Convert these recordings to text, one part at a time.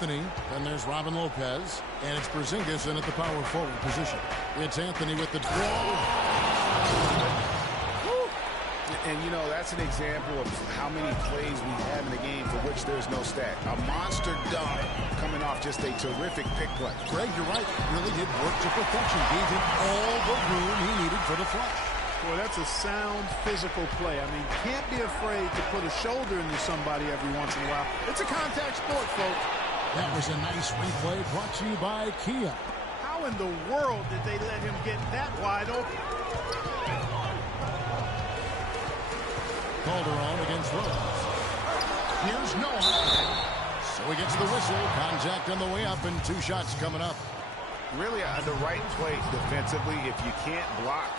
Anthony. Then there's Robin Lopez. And it's Porzingis in at the power forward position. It's Anthony with the draw. And, you know, that's an example of how many plays we have in the game for which there's no stat. A monster dunk coming off just a terrific pick play. Greg, you're right. Really did work to perfection. Gave him all the room he needed for the flush. Boy, that's a sound physical play. I mean, can't be afraid to put a shoulder into somebody every once in a while. It's a contact sport, folks. That was a nice replay brought to you by Kia. How in the world did they let him get that wide open? Calderon against Rose. Here's Noah. So he gets the whistle. Contact on the way up and 2 shots coming up. Really, the right play defensively. If you can't block,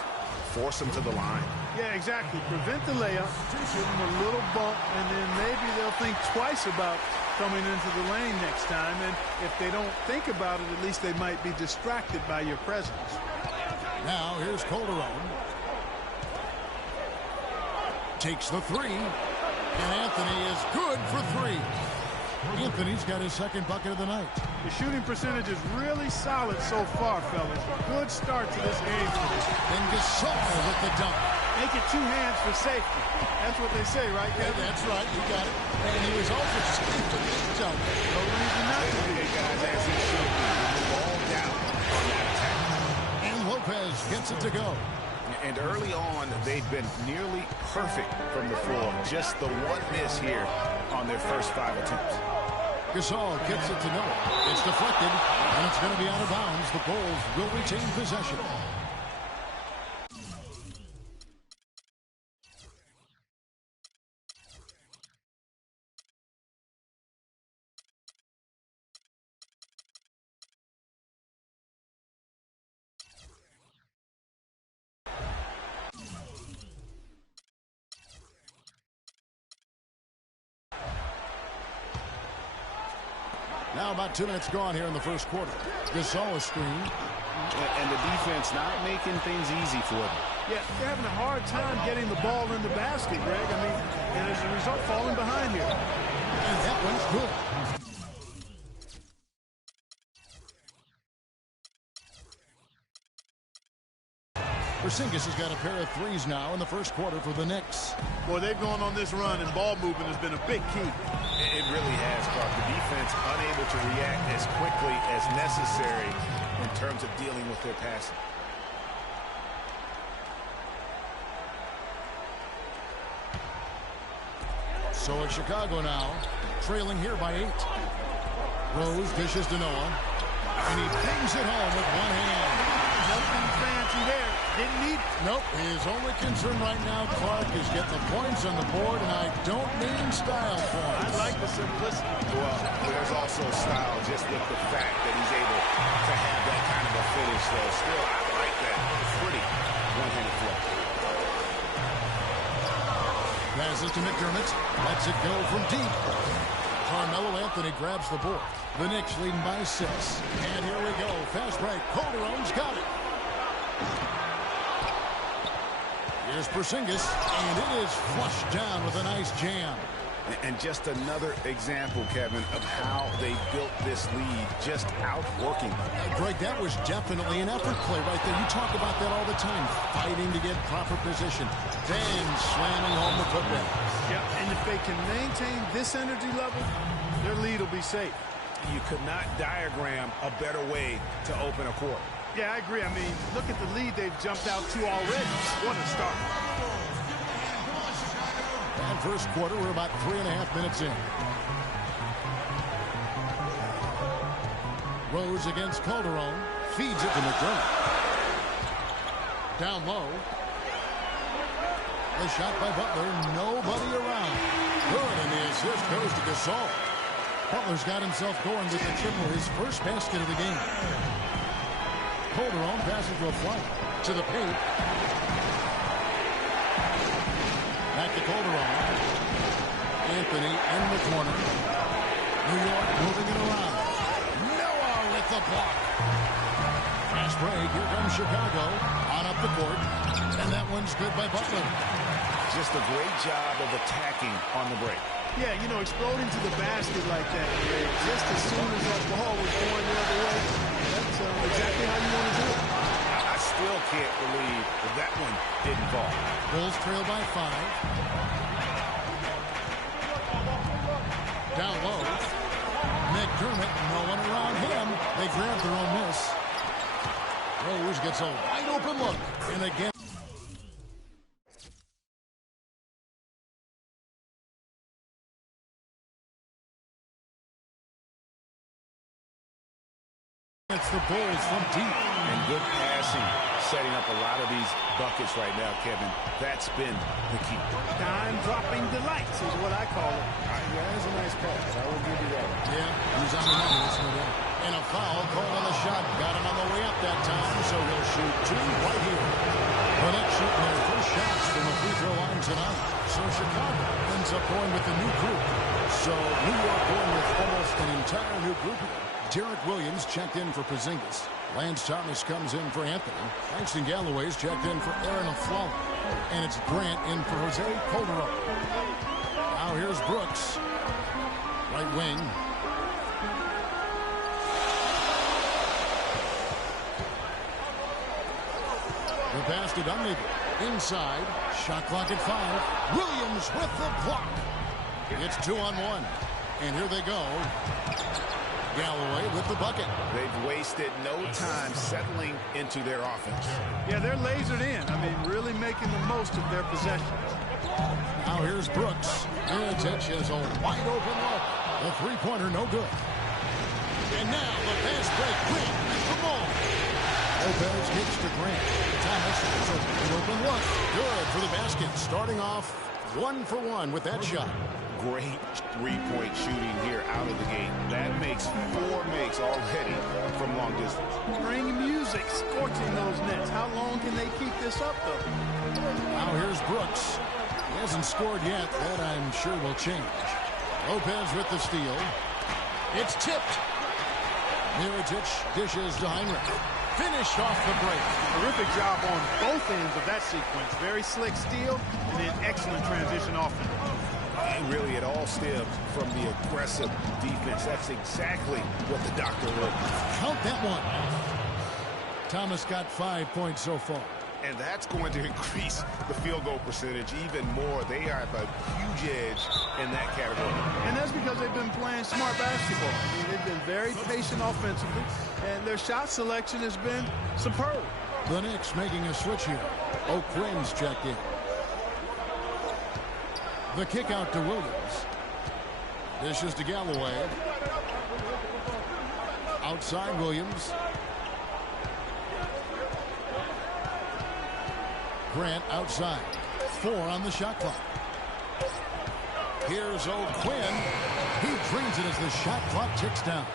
force them to the line. Yeah, exactly. Prevent the layup, give them a little bump, and then maybe they'll think twice about coming into the lane next time. And if they don't think about it, at least they might be distracted by your presence. Now here's Calderon. Takes the 3, and Anthony is good for 3. Anthony's got his second bucket of the night. The shooting percentage is really solid so far, fellas. Good start to this game. Then Gasol with the dunk. Make it 2 hands for safety. That's what they say, right, Kevin? Yeah, that's right. You got it. And he was also safe with this dunk. No reason not to be. Guys, as he should be. Ball down on that attack. And Lopez gets it to go. And early on, they've been nearly perfect from the floor. Just the one miss here on their first 5 attempts. Gasol gets it to Noah. It's deflected, and it's going to be out of bounds. The Bulls will retain possession. Now about 2 minutes gone here in the first quarter. Gasol is screen. And the defense not making things easy for them. Yeah, they're having a hard time getting the ball in the basket, Greg. I mean, and as a result, falling behind here. And that one's good. Porzingis has got a pair of 3s now in the first quarter for the Knicks. Boy, they've gone on this run, and ball movement has been a big key. It really has, Clark. The defense unable to react as quickly as necessary in terms of dealing with their passing. So it's Chicago now, trailing here by 8. Rose dishes to Noah, and he bangs it home with one hand. Nothing fancy there. Didn't need. Nope. His only concern right now, Clark, is getting the points on the board, and I don't mean style points. I like the simplicity. Well, there's also style just with the fact that he's able to have that kind of a finish, though. Still, I like that pretty one-handed flow. Passes to McDermott. Lets it go from deep. Carmelo Anthony grabs the board. The Knicks leading by 6. And here we go. Fast break. Calderon's got it. Here's Porzingis, and it is flushed down with a nice jam. And just another example, Kevin, of how they built this lead, just outworking. Greg, that was definitely an effort play right there. You talk about that all the time, fighting to get proper position, then slamming home the football. Yeah, and if they can maintain this energy level, their lead will be safe. You could not diagram a better way to open a quarter. Yeah, I agree. I mean, look at the lead they've jumped out to already. What a start. And first quarter, we're about 3.5 minutes in. Rose against Calderon. Feeds it to McDermott. Down low. The shot by Butler. Nobody around. Good, and the assist goes to Gasol. Butler's got himself going with the triple, his first basket of the game. Calderon passes to a flight. To the paint. Back to Calderon. Anthony in the corner. New York moving it around. Noah with the block. Fast break. Here comes Chicago. On up the court. And that one's good by Butler. Just a great job of attacking on the break. Yeah, you know, exploding to the basket like that, just as soon as that ball was going the other way, that's exactly how you want to do it. I still can't believe that one didn't fall. Bulls trail by 5. Down low. McDermott, no one around him. They grab their own miss. Rose gets a wide open look. And again. It's the Bulls from deep. And good passing, setting up a lot of these buckets right now, Kevin. That's been the key. Dime-dropping delights is what I call it. Yeah, that's a nice pass. I will give you that. Yeah, he's on the money. And a foul called on the shot. Got him on the way up that time, so he'll shoot 2 right here. The Knicks shooting their first shots from the free throw line tonight. So Chicago ends up going with the new group. So New York going with almost an entire new group. Derek Williams checked in for Porzingis. Lance Thomas comes in for Anthony. Langston Galloway's checked in for Aaron Aflalo. And it's Grant in for Jose Calderon. Now here's Brooks. Right wing. The pass to Dunleavy. Inside. Shot clock at 5. Williams with the block. It's 2-on-1. And here they go. Galloway with the bucket. They've wasted no time settling into their offense. Yeah, they're lasered in. I mean, really making the most of their possessions. Now here's Brooks. Mirotic has a wide open look. The three-pointer no good. And now the fast break. Grant with the ball. Lopez gets to Grant. Thomas has a wide open look. Good for the basket. Starting off 1 for 1 with that shot. Great three-point shooting here out of the gate. That makes 4 makes already from long distance. Bring music, scorching those nets. How long can they keep this up, though? Now here's Brooks. He hasn't scored yet. That I'm sure will change. Lopez with the steal. It's tipped. Mirotic dishes to Heinrich. Finished off the break. Terrific job on both ends of that sequence. Very slick steal and then excellent transition offense. And really, it all stems from the aggressive defense. That's exactly what the doctor wrote. Count that one. Thomas got 5 points so far. And that's going to increase the field goal percentage even more. They are at a huge edge in that category. And that's because they've been playing smart basketball. I mean, they've been very patient offensively, and their shot selection has been superb. The Knicks making a switch here. O'Quinn's checked in. The kick out to Williams. Dishes to Galloway. Outside Williams. Grant outside. 4 on the shot clock. Here's O'Quinn. He drains it as the shot clock ticks down.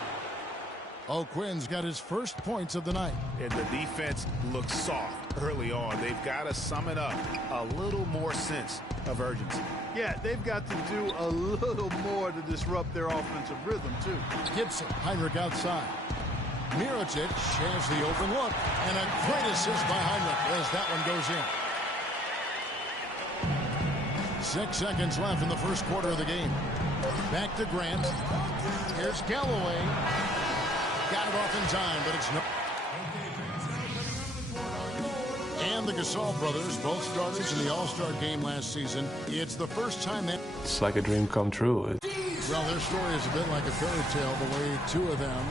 O'Quinn's got his first points of the night. And the defense looks soft early on. They've got to sum it up. A little more sense of urgency. Yeah, they've got to do a little more to disrupt their offensive rhythm, too. Gibson, Heinrich outside. Mirotic has the open look. And a great assist by Heinrich as that one goes in. 6 seconds left in the first quarter of the game. Back to Grant. Here's Galloway. Got it off in time, but it's no. And the Gasol brothers, both starters in the All-Star game last season. It's the first time that... It's like a dream come true. Well, their story is a bit like a fairy tale, the way 2 of them,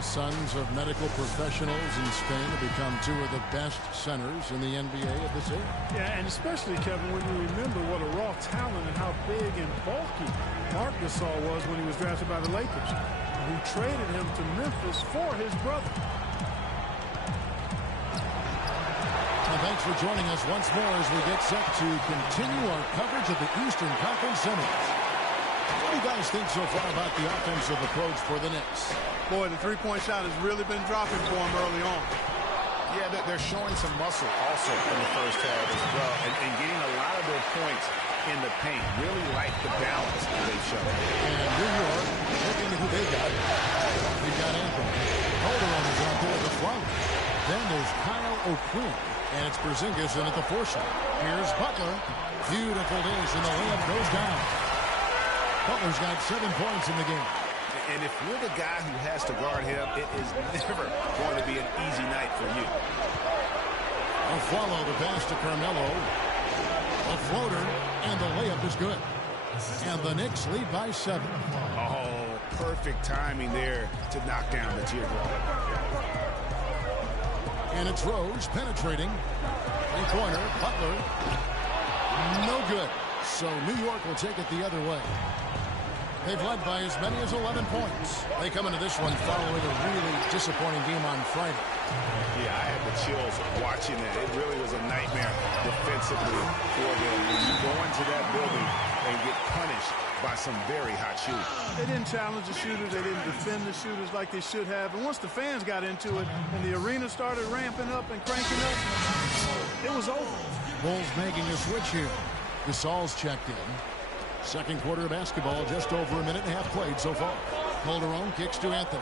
sons of medical professionals in Spain, have become 2 of the best centers in the NBA of this era. Yeah, and especially, Kevin, when you remember what a raw talent and how big and bulky Marc Gasol was when he was drafted by the Lakers, who traded him to Memphis for his brother. And thanks for joining us once more as we get set to continue our coverage of the Eastern Conference Semis. What do you guys think so far about the offensive approach for the Knicks? Boy, the three-point shot has really been dropping for them early on. Yeah, they're showing some muscle also in the first half as well, and getting a lot of their points in the paint. Really like the balance they've shown. And New York, looking at who they got. They've got Anthony. Calderon is out there at the front. Then there's Kyle O'Quinn, and it's Porzingis in at the 4 shot. Here's Butler. Beautiful dish, and the layup goes down. Butler's got 7 points in the game. And if you're the guy who has to guard him, it is never going to be an easy night for you. A follow the pass to Carmelo. A floater, and the layup is good. And the Knicks lead by 7. Oh, perfect timing there to knock down the teardrop. And it's Rose penetrating. In corner, Butler. No good. So New York will take it the other way. They've led by as many as 11 points. They come into this one following a really disappointing game on Friday. Yeah, I had the chills watching that. It really was a nightmare defensively for them. When you go into that building and get punished by some very hot shooters. They didn't challenge the shooters. They didn't defend the shooters like they should have. And once the fans got into it and the arena started ramping up and cranking up, it was over. Bulls making a switch here. Gasol's checked in. Second quarter of basketball, just over a minute and a half played so far. Calderon kicks to Anthony.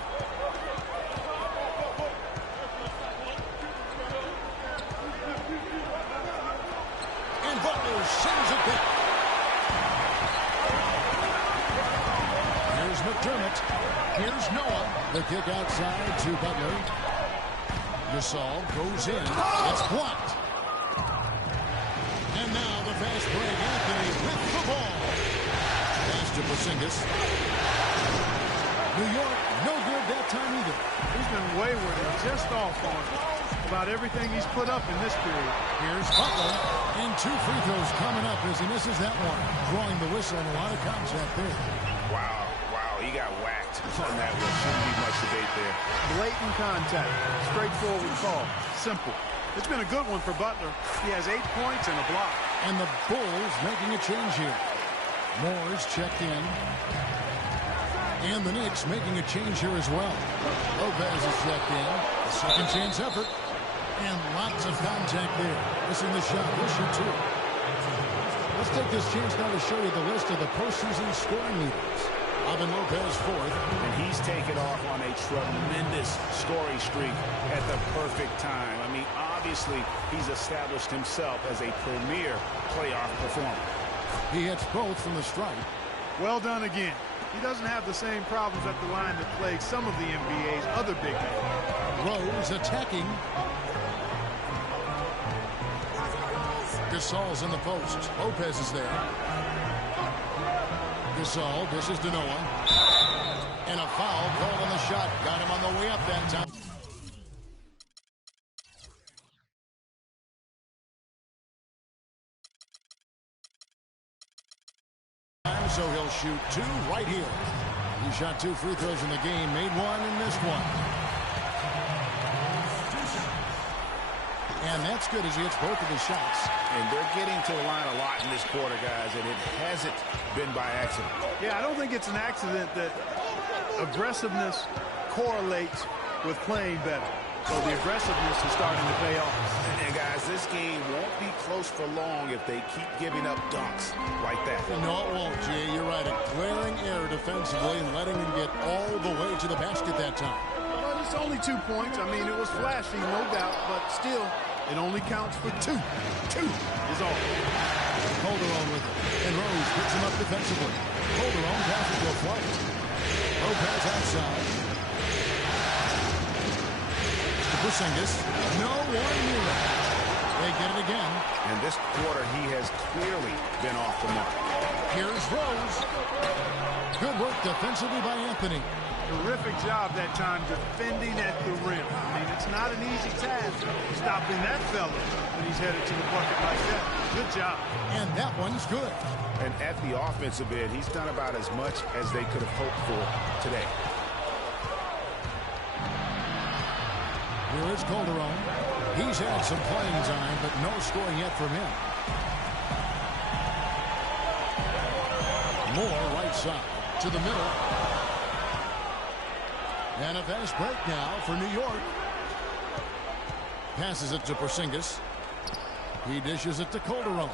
And Butler sends it back. Here's McDermott. Here's Noah. The kick outside to Butler. Gasol goes in. It's blocked. And now the fast break. Anthony with the ball. Pass to Porzingis. New York, no good that time either. He's been wayward and just off on about everything he's put up in this period. Here's Butler. And 2 free throws coming up as he misses that one. Drawing the whistle and a lot of contact there. Wow, he got whacked on that one. Shouldn't be much debate there. Blatant contact. Straightforward call. Simple. It's been a good one for Butler. He has 8 points and a block. And the Bulls making a change here. Moore's checked in. And the Knicks making a change here as well. Lopez is checked in. A second chance effort. And lots of contact there. Missing the shot. He'll shoot 2. Let's take this chance now to show you the list of the postseason scoring leaders. Robin Lopez 4th. And he's taken off on a tremendous scoring streak at the perfect time. I mean, obviously, he's established himself as a premier playoff performer. He hits both from the stripe. Well done again. He doesn't have the same problems at the line that plague some of the NBA's other big men. Rose attacking. Gasol's in the post. Lopez is there. Gasol dishes to Noah. And a foul called on the shot. Got him on the way up that time. So he'll shoot 2 right here. He shot 2 free throws in the game, made 1 and missed 1. And that's good as he hits both of his shots. And they're getting to the line a lot in this quarter, guys, and it hasn't been by accident. Yeah, I don't think it's an accident that aggressiveness correlates with playing better. So the aggressiveness is starting to pay off. And guys, this game won't be close for long if they keep giving up dunks like that. No, it won't, Jay. You're right. A glaring error defensively and letting them get all the way to the basket that time. But it's only 2 points. I mean, it was flashy, no doubt, but still, it only counts for 2. 2 is all. Calderon with it. And Rose picks him up defensively. Calderon passes to a flight. Lopez outside. Porzingis. No one near it. They get it again. And this quarter, he has clearly been off the mark. Here's Rose. Good work defensively by Anthony. Terrific job that time defending at the rim. I mean, it's not an easy task stopping that fella when he's headed to the bucket like that. Good job. And that one's good. And at the offensive end, he's done about as much as they could have hoped for today. Here is Calderon. He's had some playing time, but no scoring yet from him. Moore right side to the middle. And a fast break now for New York. Passes it to Porzingis. He dishes it to Calderon.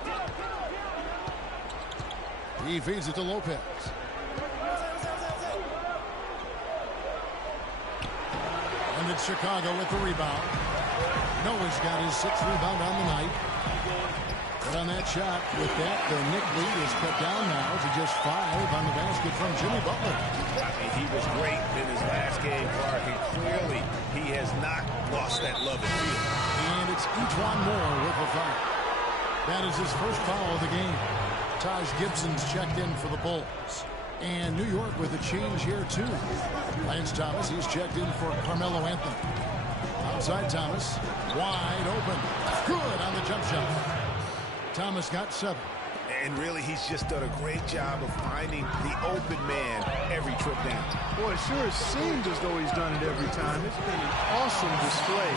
He feeds it to Lopez. And it's Chicago with the rebound. Noah's got his 6th rebound on the night. But on that shot, with that, the Knick lead is cut down now to just 5 on the basket from Jimmy Butler. I mean, he was great in his last game, Clark, and clearly he has not lost that love and feel. And it's Ejuan Moore with the foul. That is his first foul of the game. Taj Gibson's checked in for the Bulls. And New York with a change here, too. Lance Thomas, he's checked in for Carmelo Anthony. Outside Thomas, wide open. Good on the jump shot. Thomas got 7. And really, he's just done a great job of finding the open man every trip down. Boy, it sure seems as though he's done it every time. It's been an awesome display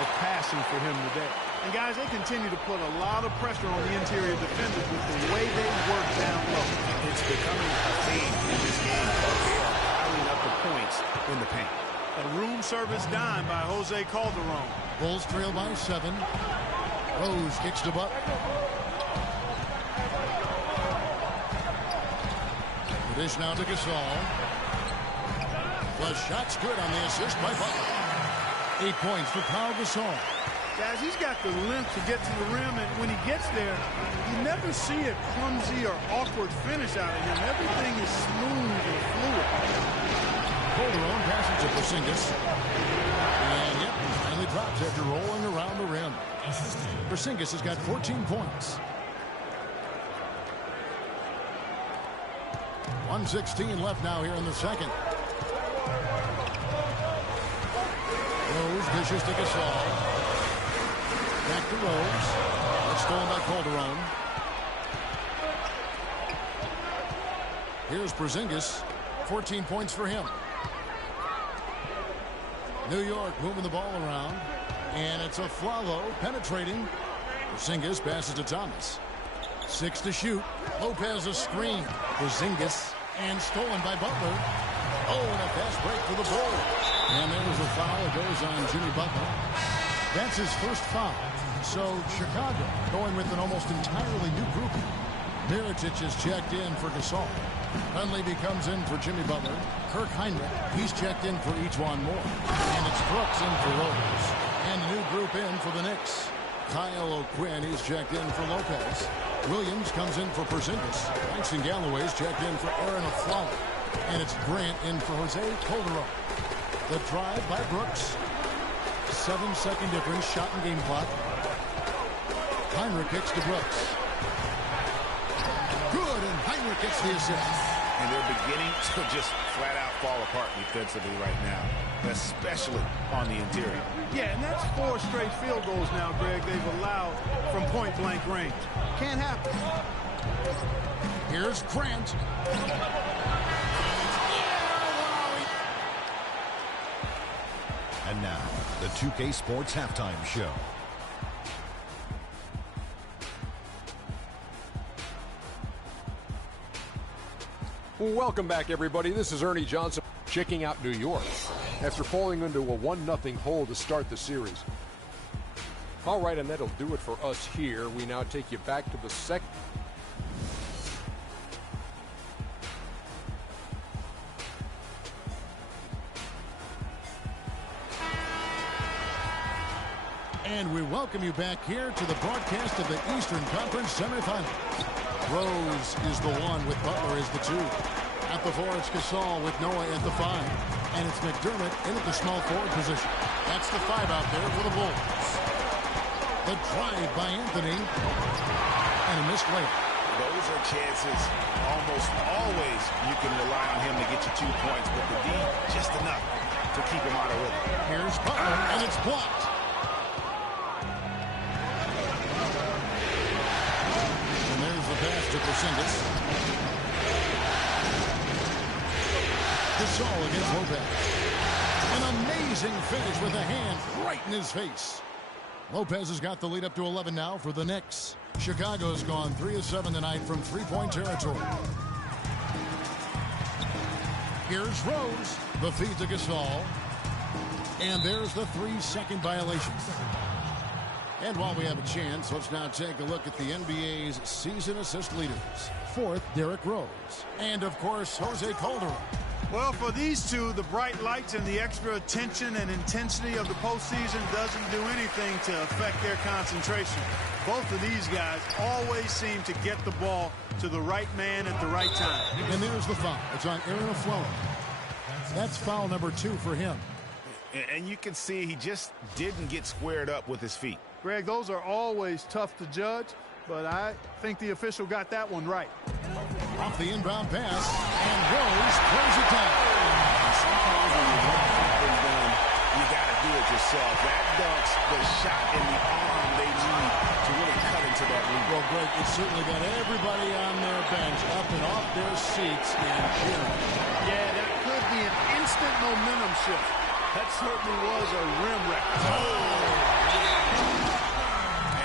of passing for him today. And, guys, they continue to put a lot of pressure on the interior defenders with the way they work down low. It's becoming a theme in this game. They are piling up the points in the paint. A room service dime by Jose Calderon. Bulls trail by 7. Rose kicks to Butler. The dish now to Gasol. The shot's good on the assist by Butler. 8 points for Pau Gasol. Guys, he's got the length to get to the rim, and when he gets there, you never see a clumsy or awkward finish out of him. Everything is smooth and fluid. Calderon passes to Porzingis. And, yep, he finally drops after rolling around the rim. Porzingis has got 14 points. 1:16 left now here in the second. Rose dishes to Gasol. Back to Rose. That's stolen by Calderon. Here's Porzingis. 14 points for him. New York moving the ball around. And it's a Flalo penetrating. Porzingis passes to Thomas. 6 to shoot. Lopez a screen. Porzingis. And stolen by Butler. Oh, and a fast break for the Bulls. And there was a foul. It goes on Jimmy Butler. That's his first foul. So Chicago going with an almost entirely new group. Mirotic is checked in for Gasol. Dunleavy comes in for Jimmy Butler. Kirk Heinrich, he's checked in for Ejuan Moore. And it's Brooks in for Rose. And the new group in for the Knicks. Kyle O'Quinn, he's checked in for Lopez. Williams comes in for Porzingis. Langston Galloway's checked in for Aaron Aflalo. And it's Grant in for Jose Calderon. The drive by Brooks. 7-second difference, shot and game clock. Heinrich kicks to Brooks. Good, and Heinrich gets the assist. And they're beginning to just flat out fall apart defensively right now, especially on the interior. Yeah, and that's 4 straight field goals now, Greg, they've allowed from point-blank range. Can't happen. Here's Grant. And now, the 2K Sports Halftime Show. Welcome back, everybody. This is Ernie Johnson checking out New York after falling into a 1-0 hole to start the series. All right, and that'll do it for us here. We now take you back to the second. And we welcome you back here to the broadcast of the Eastern Conference semifinals. Rose is the 1 with Butler as the 2. At the 4, it's Gasol with Noah at the 5. And it's McDermott in at the small forward position. That's the 5 out there for the Bulls. The drive by Anthony. And a missed layup. Those are chances almost always you can rely on him to get you 2 points, but the D, just enough to keep him out of rhythm. Here's Butler, and it's blocked. Pass to Porzingis. Gasol against Lopez. An amazing finish with a hand right in his face. Lopez has got the lead up to 11 now for the Knicks. Chicago's gone 3 of 7 tonight from three-point territory. Here's Rose. The feed to Gasol. And there's the 3-second violation. And while we have a chance, let's now take a look at the NBA's season assist leaders. 4th, Derrick Rose. And, of course, Jose Calderon. Well, for these two, the bright lights and the extra attention and intensity of the postseason doesn't do anything to affect their concentration. Both of these guys always seem to get the ball to the right man at the right time. And there's the foul. It's on Aaron Aflalo. That's foul number 2 for him. And you can see he just didn't get squared up with his feet. Greg, those are always tough to judge, but I think the official got that one right. Off the inbound pass, and Rose throws it down. Sometimes when you want something done, you got to do it yourself. That dunks the shot in the arm they need to really cut into that lead. Well, Greg, it certainly got everybody on their bench up and off their seats and cheering. Yeah, that could be an instant momentum shift. That certainly was a rim record.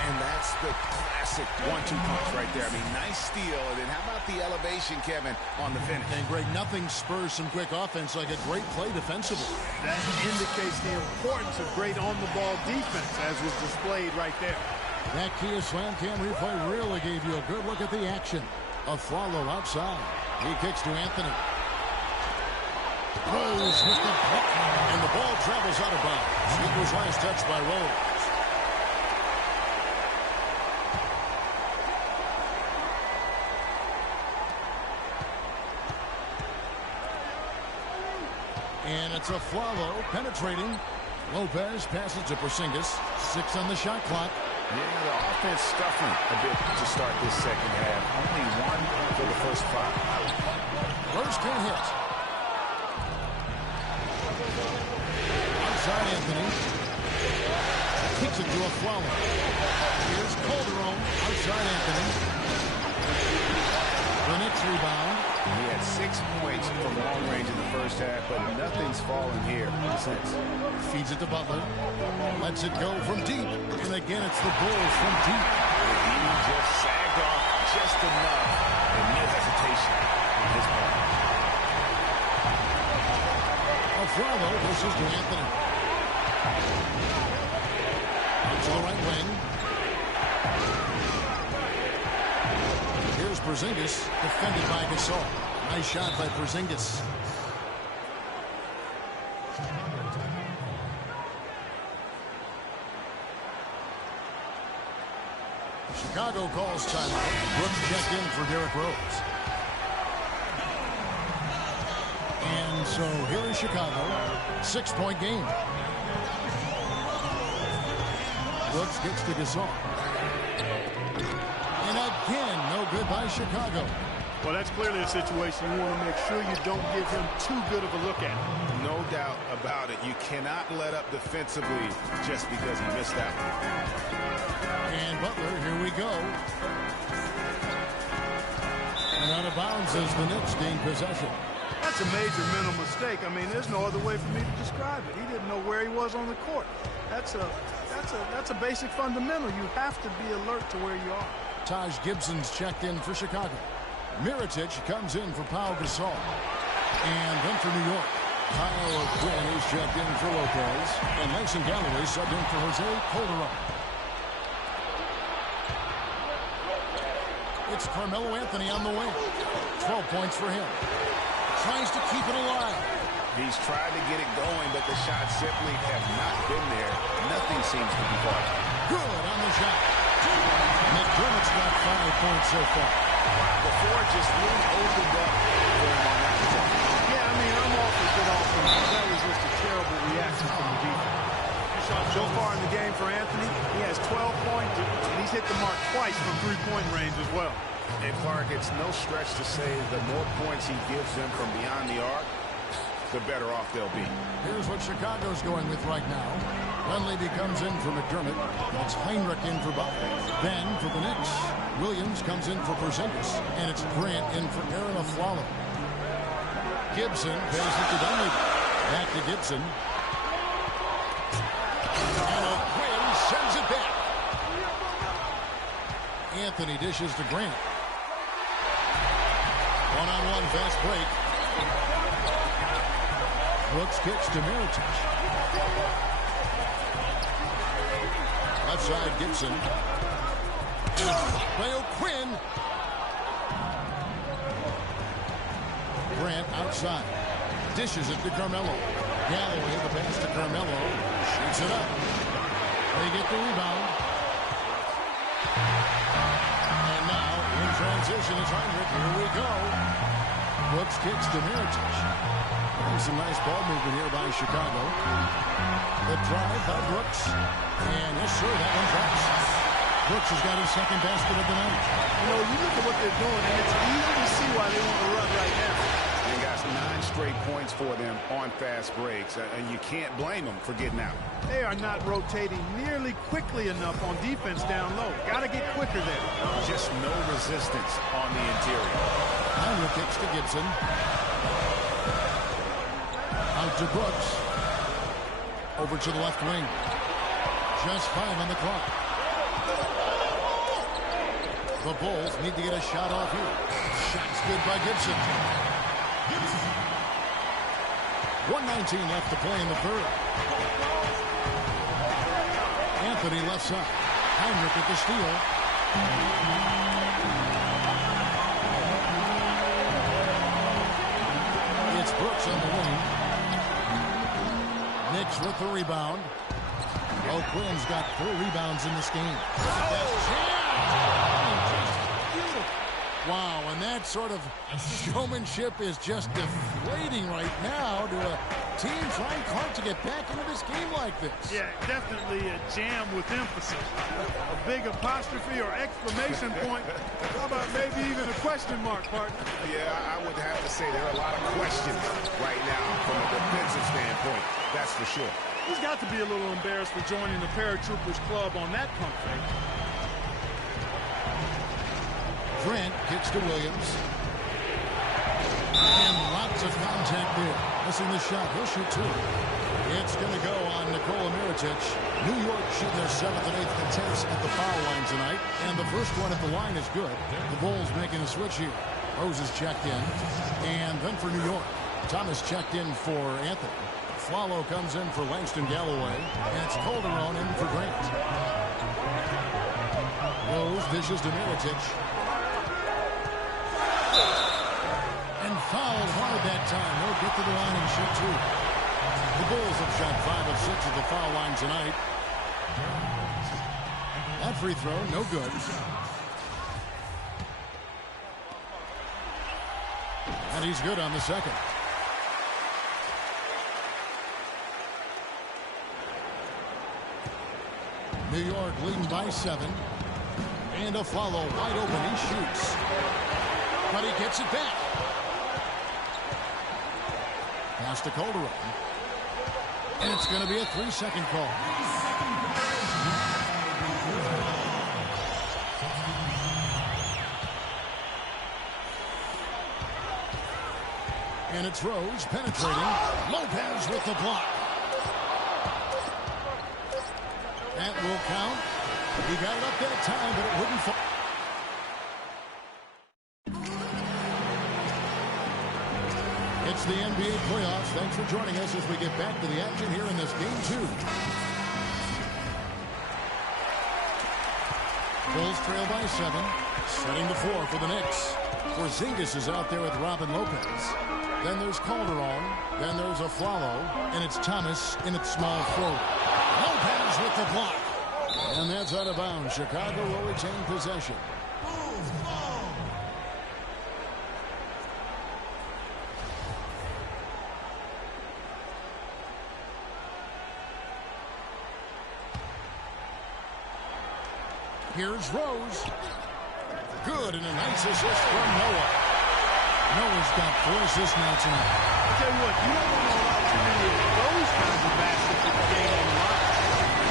And that's the classic 1-2 punch right there. I mean, nice steal. And then how about the elevation, Kevin, on the finish? And, Greg, nothing spurs some quick offense like a great play defensively. That indicates the importance of great on-the-ball defense, as was displayed right there. That Kia Slam Cam replay really gave you a good look at the action. Aflalo outside. He kicks to Anthony. Rose with the puck, and the ball travels out of bounds. It was last touched by Rose. And it's Aflalo penetrating. Lopez passes to Porzingis. 6 on the shot clock. Yeah, the offense scuffling a bit to start this second half. Only 1 for the first 5. First can't hit. Outside Anthony. Kicks it to Aflalo. Here's Calderon. Outside Anthony. The Knicks rebound. He had 6 points from long range in the first half, but nothing's fallen here since. Feeds it to Butler. Lets it go from deep. And again, it's the Bulls from deep. He just sagged off just enough and no hesitation on his part. Aflalo pushes to Anthony. Out to the right wing. Here's Porzingis, defended by Gasol. Nice shot by Porzingis. Chicago calls timeout. Brooks checked in for Derrick Rose. And so here is Chicago. 6-point game. Brooks gets to Gasol. And again, no good by Chicago. Well, that's clearly a situation you want to make sure you don't give him too good of a look at. No doubt about it. You cannot let up defensively just because he missed that one. And Butler, here we go. And out of bounds as the Knicks gain possession. That's a major mental mistake. I mean, there's no other way for me to describe it. He didn't know where he was on the court. That's a basic fundamental. You have to be alert to where you are. Taj Gibson's checked in for Chicago. Mirotic comes in for Pau Gasol. And then for New York, Kyle Quinn is checked in for Lopez. And Mason Galloway subbed in for Jose Calderon. It's Carmelo Anthony on the wing. 12 points for him. Tries to keep it alive. He's tried to get it going, but the shots simply have not been there. Nothing seems to be falling. Good on the shot. McDermott's got 5 points so far. Before just really opened up for him on that possession. Yeah, I mean, I'm all for good offense. That was just a terrible reaction from the defense. So far in the game for Anthony, he has 12 points, and he's hit the mark twice from three-point range as well. And Clark, it's no stretch to say the more points he gives them from beyond the arc, the better off they'll be. Here's what Chicago's going with right now. Dunleavy comes in for McDermott. It's Heinrich in for Butler. Then for the Knicks, Williams comes in for Porzingis. And it's Grant in for Aaron Aflalo. Gibson pays it to Dunleavy. Back to Gibson. And Quinn sends it back. Anthony dishes to Grant. One-on-one fast break. Brooks kicks to Mirotic. Left side, Gibson. By O'Quinn. Grant outside. Dishes it to Carmelo. Galloway, the pass to Carmelo. Shoots it up. They get the rebound. And now, in transition is Heinrich. Here we go. Brooks kicks to Mirotic. And some nice ball movement here by Chicago. The drive by Brooks. And yes, sir, that one drops. Brooks has got his second basket of the night. You know, you look at what they're doing, and it's easy to see why they want to run right now. And got 9 straight points for them on fast breaks, and you can't blame them for getting out. They are not rotating nearly quickly enough on defense down low. Got to get quicker there. Just no resistance on the interior. Heinrich kicks to Gibson. Out to Brooks. Over to the left wing. Just 5 on the clock. The Bulls need to get a shot off here. Shot's good by Gibson. 1:19 left to play in the third. Anthony left side. Heinrich with the steal. It's Brooks on the wing. Knicks with the rebound. O'Quinn's got 4 rebounds in this game. Wow, and that sort of showmanship is just deflating right now to a team trying hard to get back into this game like this. Yeah, definitely a jam with emphasis. A big apostrophe or exclamation point. How about maybe even a question mark, partner? Yeah, I would have to say there are a lot of questions right now from a defensive standpoint. That's for sure. He's got to be a little embarrassed for joining the Paratroopers Club on that pump fake. Grant kicks to Williams. And lots of contact there. Missing the shot. He'll shoot 2. It's going to go on Nikola Mirotic. New York shooting their 7th and 8th attempts at the foul line tonight. And the first one at the line is good. The Bulls making a switch here. Rose is checked in. And then for New York, Thomas checked in for Anthony. Flalo comes in for Langston Galloway. And it's Calderon in for Grant. Rose dishes to Mirotic. And fouled hard that time. They'll get to the line and shoot 2. The Bulls have shot 5 of 6 at the foul line tonight. That free throw, no good. And he's good on the second. New York leading by 7. And a follow wide open. He shoots. But he gets it back. Pass to Calderon. And it's going to be a 3-second call. And it's Rose penetrating. Lopez with the block. That will count. He got it up that time, but it wouldn't fall. It's the NBA playoffs. Thanks for joining us as we get back to the action here in this game 2. Bulls trail by 7. Setting the floor for the Knicks. Porzingis is out there with Robin Lopez. Then there's Calderon. Then there's Aflalo. And it's Thomas in its small forward. Lopez with the block. And that's out of bounds. Chicago will retain possession. Here's Rose. Good, and a nice assist from Noah. Noah's got 4 assists now tonight. I tell you what, you don't want to allow too many of those kinds of baskets with the game on the line.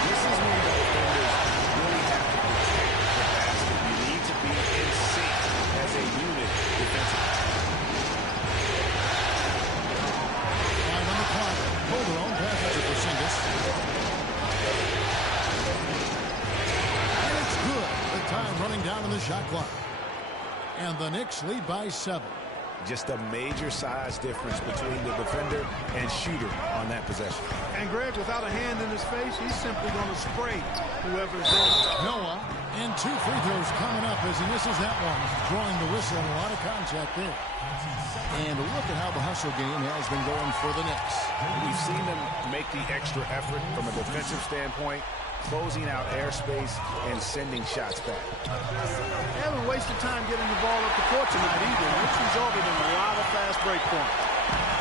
This is when the defenders really have to protect the basket. You need to be in sync as a unit defensively. 5 on the clock. Calderon passes to Porzingis. And it's good. The time running down on the shot clock. And the Knicks lead by 7. Just a major size difference between the defender and shooter on that possession. And Greg, without a hand in his face, he's simply going to spray whoever's there. Noah And 2 free throws coming up as he misses that one. Drawing the whistle and a lot of contact there. And look at how the hustle game has been going for the Knicks. We've seen them make the extra effort from a defensive standpoint, closing out airspace and sending shots back. They haven't wasted time getting the ball up the court tonight either. It's resulted in a lot of fast break points.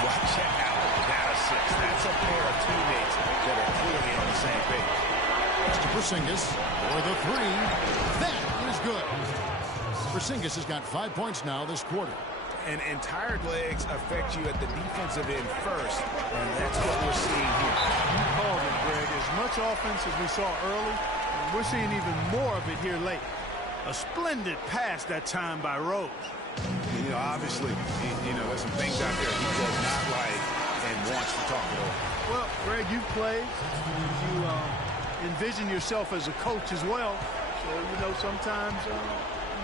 Well, check out that assist. That's a pair of teammates that are clearly on the same page. To Porzingis for the 3. That is good. Porzingis has got 5 points now this quarter. And tired legs affect you at the defensive end first, and that's what we're seeing here. You called it, Greg. As much offense as we saw early, and we're seeing even more of it here late. A splendid pass that time by Rose. You know, obviously, there's some things out there he does not like and wants to talk it over. Well, Greg, you've played. You envision yourself as a coach as well. So, sometimes you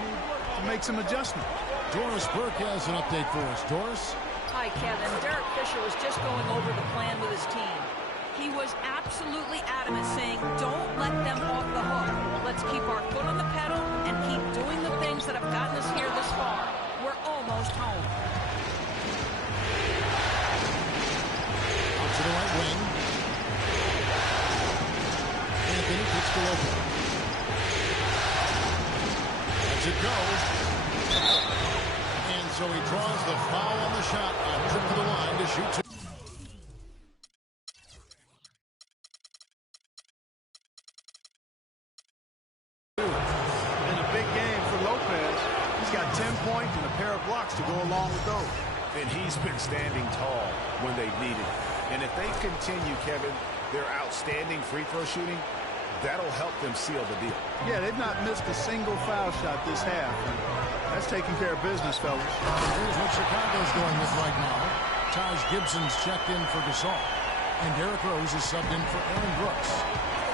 need to make some adjustments. Doris Burke has an update for us. Doris? Hi, Kevin. Derek Fisher was just going over the plan with his team. He was absolutely adamant, saying, don't let them off the hook. Let's keep our foot on the pedal and keep doing the things that have gotten us here this far. We're almost home. Out to the right wing. Anthony kicks to Loper. Lets it go. And so he draws the foul on the shot and trip to the line to shoot 2. In a big game for Lopez, he's got 10 points and a pair of blocks to go along with those. And he's been standing tall when they've needed. And if they continue, Kevin, their outstanding free throw shooting, that'll help them seal the deal. Yeah, they've not missed a single foul shot this half. And that's taking care of business, fellas. Here's what Chicago's going with right now. Taj Gibson's checked in for Gasol. And Derrick Rose is subbed in for Aaron Brooks.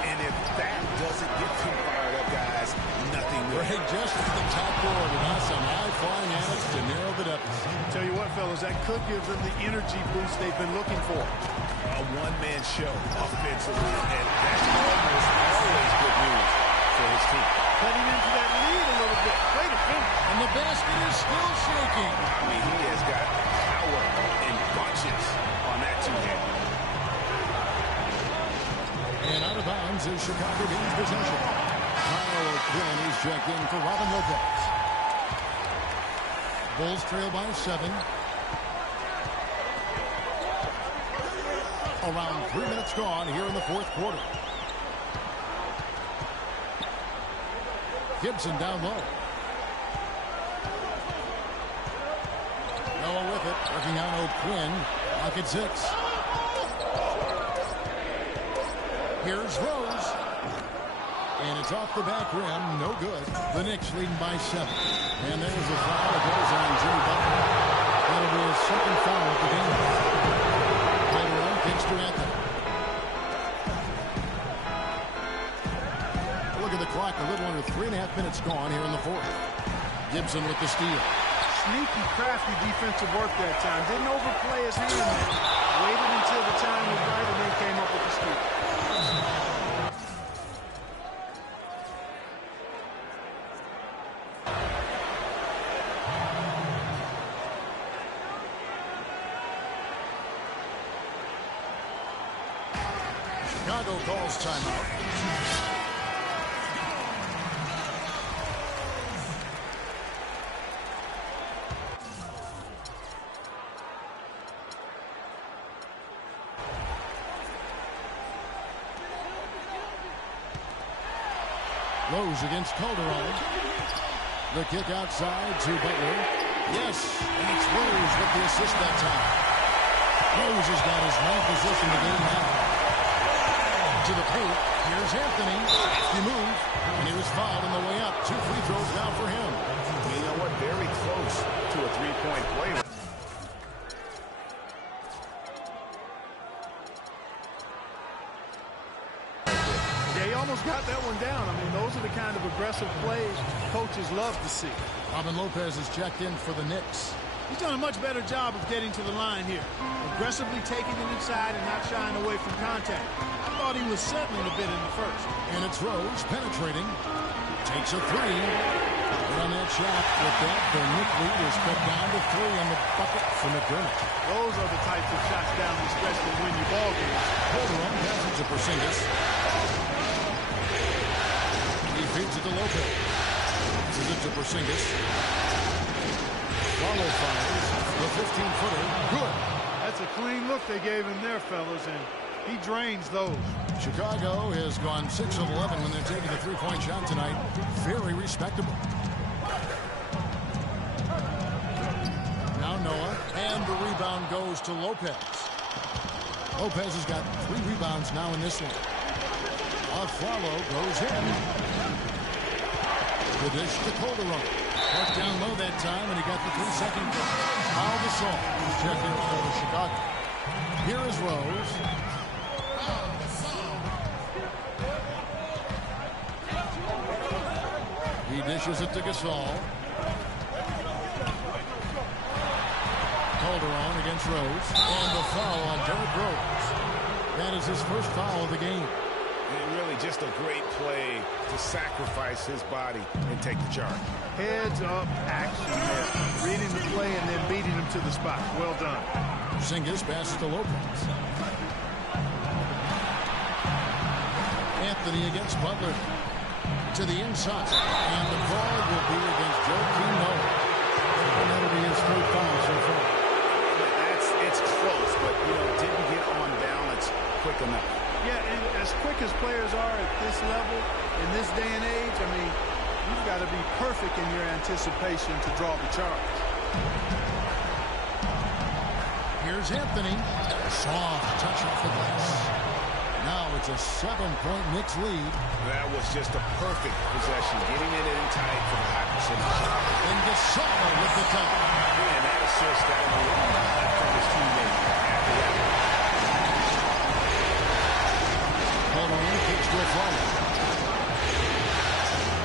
And if that doesn't get them fired up, guys, nothing will. Greg, just at the top board, and now some high-flying Alex to narrow the deficit. Tell you what, fellas, that could give them the energy boost they've been looking for. A one-man show offensively, and that's almost always good news for his team. Cutting into that lead a little bit. Wait a minute. And the basket is still shaking. I mean, he has got power in bunches on that two-hander. And out of bounds is Chicago gains possession. Kyle O'Quinn is checked in for Robin Lopez. Bulls trail by 7. Around 3 minutes gone here in the fourth quarter. Gibson down low. Noah with it, working on O'Quinn. Lock at 6. Here's Rose. And it's off the back rim. No good. The Knicks leading by 7. And there's a foul that goes on Jimmy Butler. That'll be his second foul of the game. Calderon kicks to Anthony. Look at the clock. A little under 3.5 minutes gone here in the fourth. Gibson with the steal. Sneaky, crafty defensive work that time. Didn't overplay his hand there. Waited until the time was right and then came up with the steal. Chicago calls timeout. Rose against Calderon. The kick outside to Butler. Yes, and it's Rose with the assist that time. Rose has got his right position to game now. To the paint. Here's Anthony. He moved, and he was fouled on the way up. 2 free throws now for him. You know what? Very close to a three-point play. Yeah, he almost got that one down. I mean, those are the kind of aggressive plays coaches love to see. Robin Lopez is checked in for the Knicks. He's done a much better job of getting to the line here. Aggressively taking it inside and not shying away from contact. I thought he was settling a bit in the first. And it's Rose penetrating. Takes a three. But on that shot, with that, the Nick lead is cut down to 3 on the bucket for McDermott. Those are the types of shots down the stretch that win you ball games. Calderon passes to Porzingis. He feeds it to Lopez. Passes it to Porzingis. Follow fires. The 15-footer. Good. That's a clean look they gave him there, fellas, and he drains those. Chicago has gone 6 of 11 when they're taking the three-point shot tonight. Very respectable. Now Noah, and the rebound goes to Lopez. Lopez has got 3 rebounds now in this one. Aflalo goes in. The dish to Calderon. Put down low that time, and he got the 3-second goal. Foul the Gasol. Check in for Chicago. Here is Rose. He dishes it to Gasol. Calderon against Rose. And the foul on Derrick Rose. That is his first foul of the game. And really just a great play to sacrifice his body and take the charge. Heads up action there. Reading the play and then beating him to the spot. Well done. Porzingis passes to Lopez. Anthony against Butler. To the inside. And the call will be against Joakim Noah. And that'll be his third foul so far. It's close, but, didn't get on balance quick enough. Yeah, and as quick as players are at this level, in this day and age, I mean, you've got to be perfect in your anticipation to draw the charge. Here's Anthony. Soft touch off the glass. Now it's a 7-point Knicks lead. That was just a perfect possession, getting it in tight for the high percentage shot. And Gasol with the dunk. And that assist got him a little nod from his teammate after that. Calderon kicks to a follow.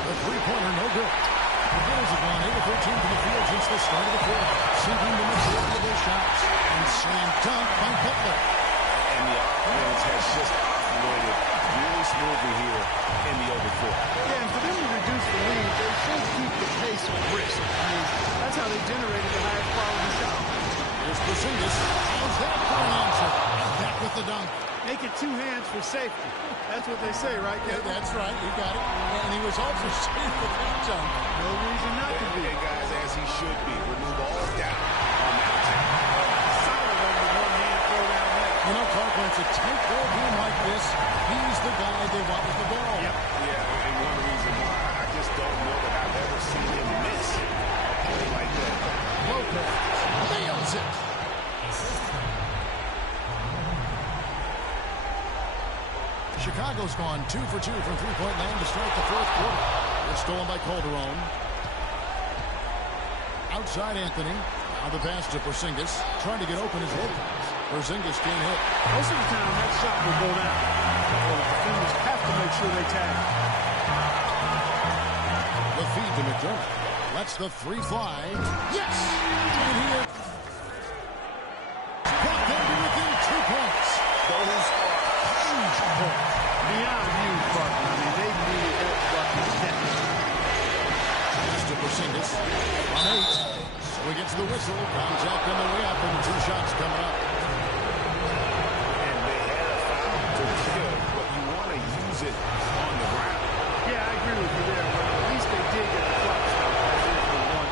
The three-pointer, no good. The Bulls have gone 8 of 13 from the field since the start of the quarter, sinking the majority of their shots. And slam dunk by Butler. And the offense has just operated really smoothly here in the open floor. Yeah, and for them to reduce the lead, they should keep the pace brisk. I mean, that's how they generated the highest quality shot. Here's Porzingis. How's that for an answer? Back with the dunk. Make it 2 hands for safety. That's what they say, right? Yeah, that's right. You got it. And he was also safe with that dunk. No reason not to be. And guys, as he should be, remove all doubt on that attack. Solid on the one-hand throw down there. Clark, when it's a tight ball game like this, he's the guy they want with the ball. Yep. Yeah, and one reason why I just don't know that I've ever seen him miss a play like that. Lopez nails it. Chicago's gone 2 for 2 from three-point land to start the fourth quarter. It's stolen by Calderon. Outside Anthony. Now the pass to Porzingis. Trying to get open his Lopez. Porzingis can't hit. Most of the time, that shot will go down. Well, the defenders have to make sure they tag. The feed to McDermott. Lets the 3 fly. Yes! And he is... Brought them to within 2 points. Those are huge points. Beyond huge, partner. I mean, they needed that bucket next. Pass to Porzingis. On 8. So he gets the whistle. Contact on the way up, and 2 shots coming up. And they had a foul to kill, but you want to use it on the ground. Yeah, I agree with you there, but at least they did get the clock stop. That is the one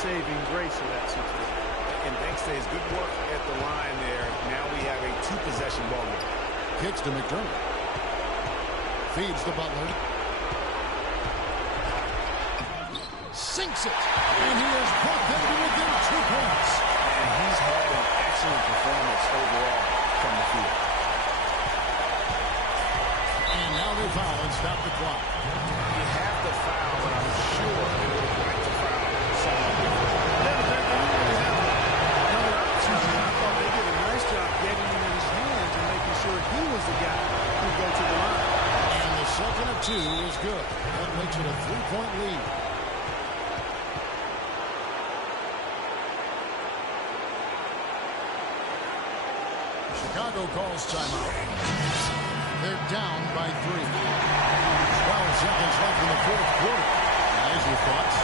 saving grace of that situation. And thanks to his good work at the line there, now we have a 2-possession ball game. Kicks to McDermott. Feeds to Butler. Sinks it. And he has brought them to within 2 points. And he's had an excellent performance overall from the field. And now they foul and stop the clock. You have to foul, but I'm sure they would like to foul someone different. Another option. I thought they did a nice job getting him in his hands and making sure he was the guy who would go to the line. And the second of 2 is good. That makes it a 3-point lead. Chicago calls timeout. They're down by 3. 12 seconds seconds left in the fourth quarter. Guys, your thoughts?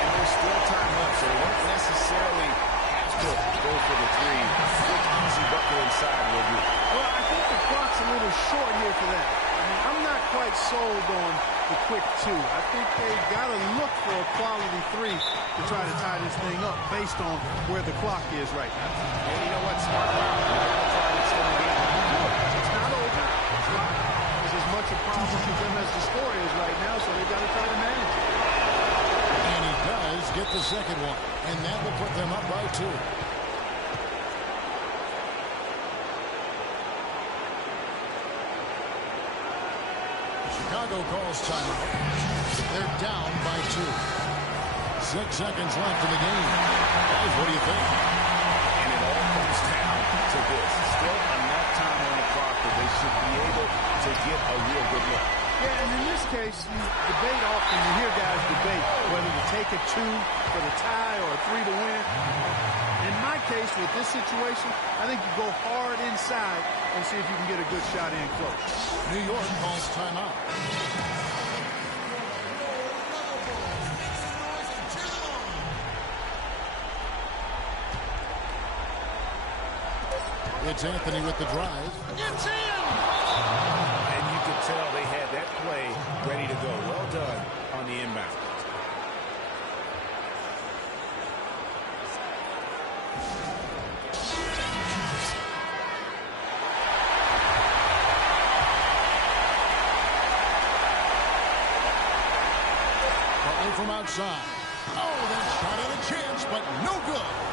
And there's still time left, so they won't necessarily have to go for the three. Quick, easy bucket inside will do. Well, I think the clock's a little short here for them. I mean, I'm not quite sold on the quick two. I think they got to look for a quality three to try to tie this thing up based on where the clock is right now. And you know what? Smart foul. They got to try and extend the game. It's not over. It's not. It's as much a problem for them as the score is right now, so they got to try to manage it. And he does get the second one, and that will put them up by 2. Chicago calls timeout. They're down by 2. 6 seconds left in the game. Guys, what do you think? And it all comes down to this. Still enough time on the clock that they should be able to get a real good look. Yeah, and in this case, you debate often, you hear guys debate whether to take a 2 for the tie or a 3 to win. In my case, with this situation, I think you go hard inside and see if you can get a good shot in close. New York calls timeout. It's Anthony with the drive. It's in! And you could tell they had that play ready to go. Well done on the inbound. Butler from outside. Oh, that shot had a chance, but no good.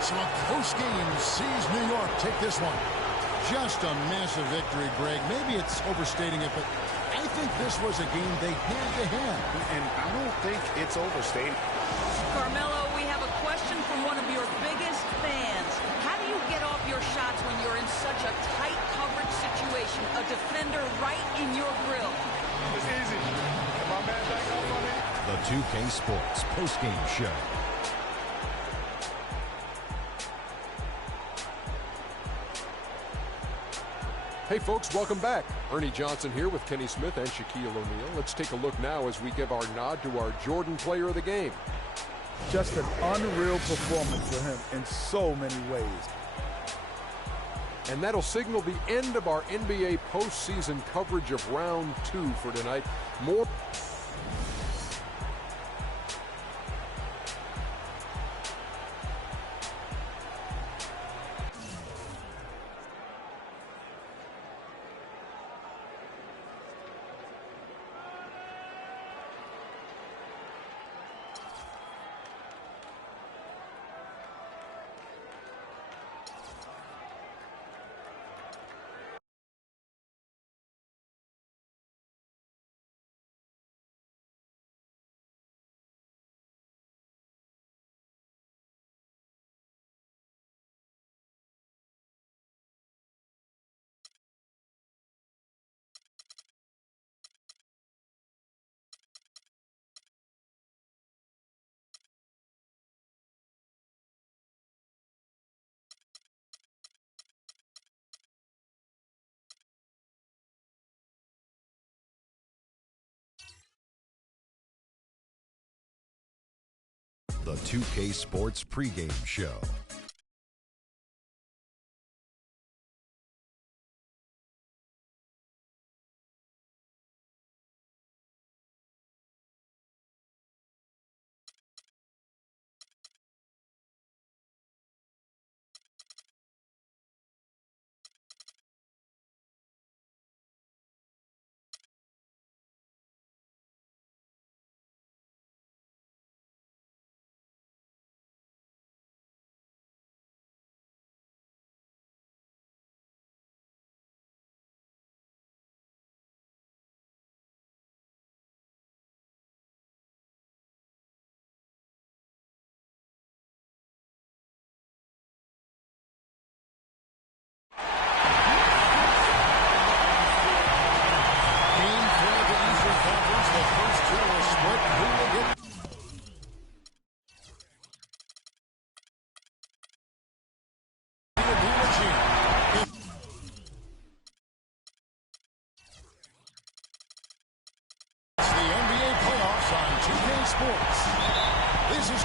So a close game sees New York take this one. Just a massive victory, Greg. Maybe it's overstating it, but I think this was a game they had to have. And I don't think it's overstated. Carmelo, we have a question from one of your biggest fans. How do you get off your shots when you're in such a tight coverage situation? A defender right in your grill. It's easy. My man back up on it. The 2K Sports postgame show. Hey folks, welcome back. Ernie Johnson here with Kenny Smith and Shaquille O'Neal. Let's take a look now as we give our nod to our Jordan Player of the Game. Just an unreal performance for him in so many ways. And that'll signal the end of our NBA postseason coverage of round 2 for tonight. More The 2K Sports pregame show.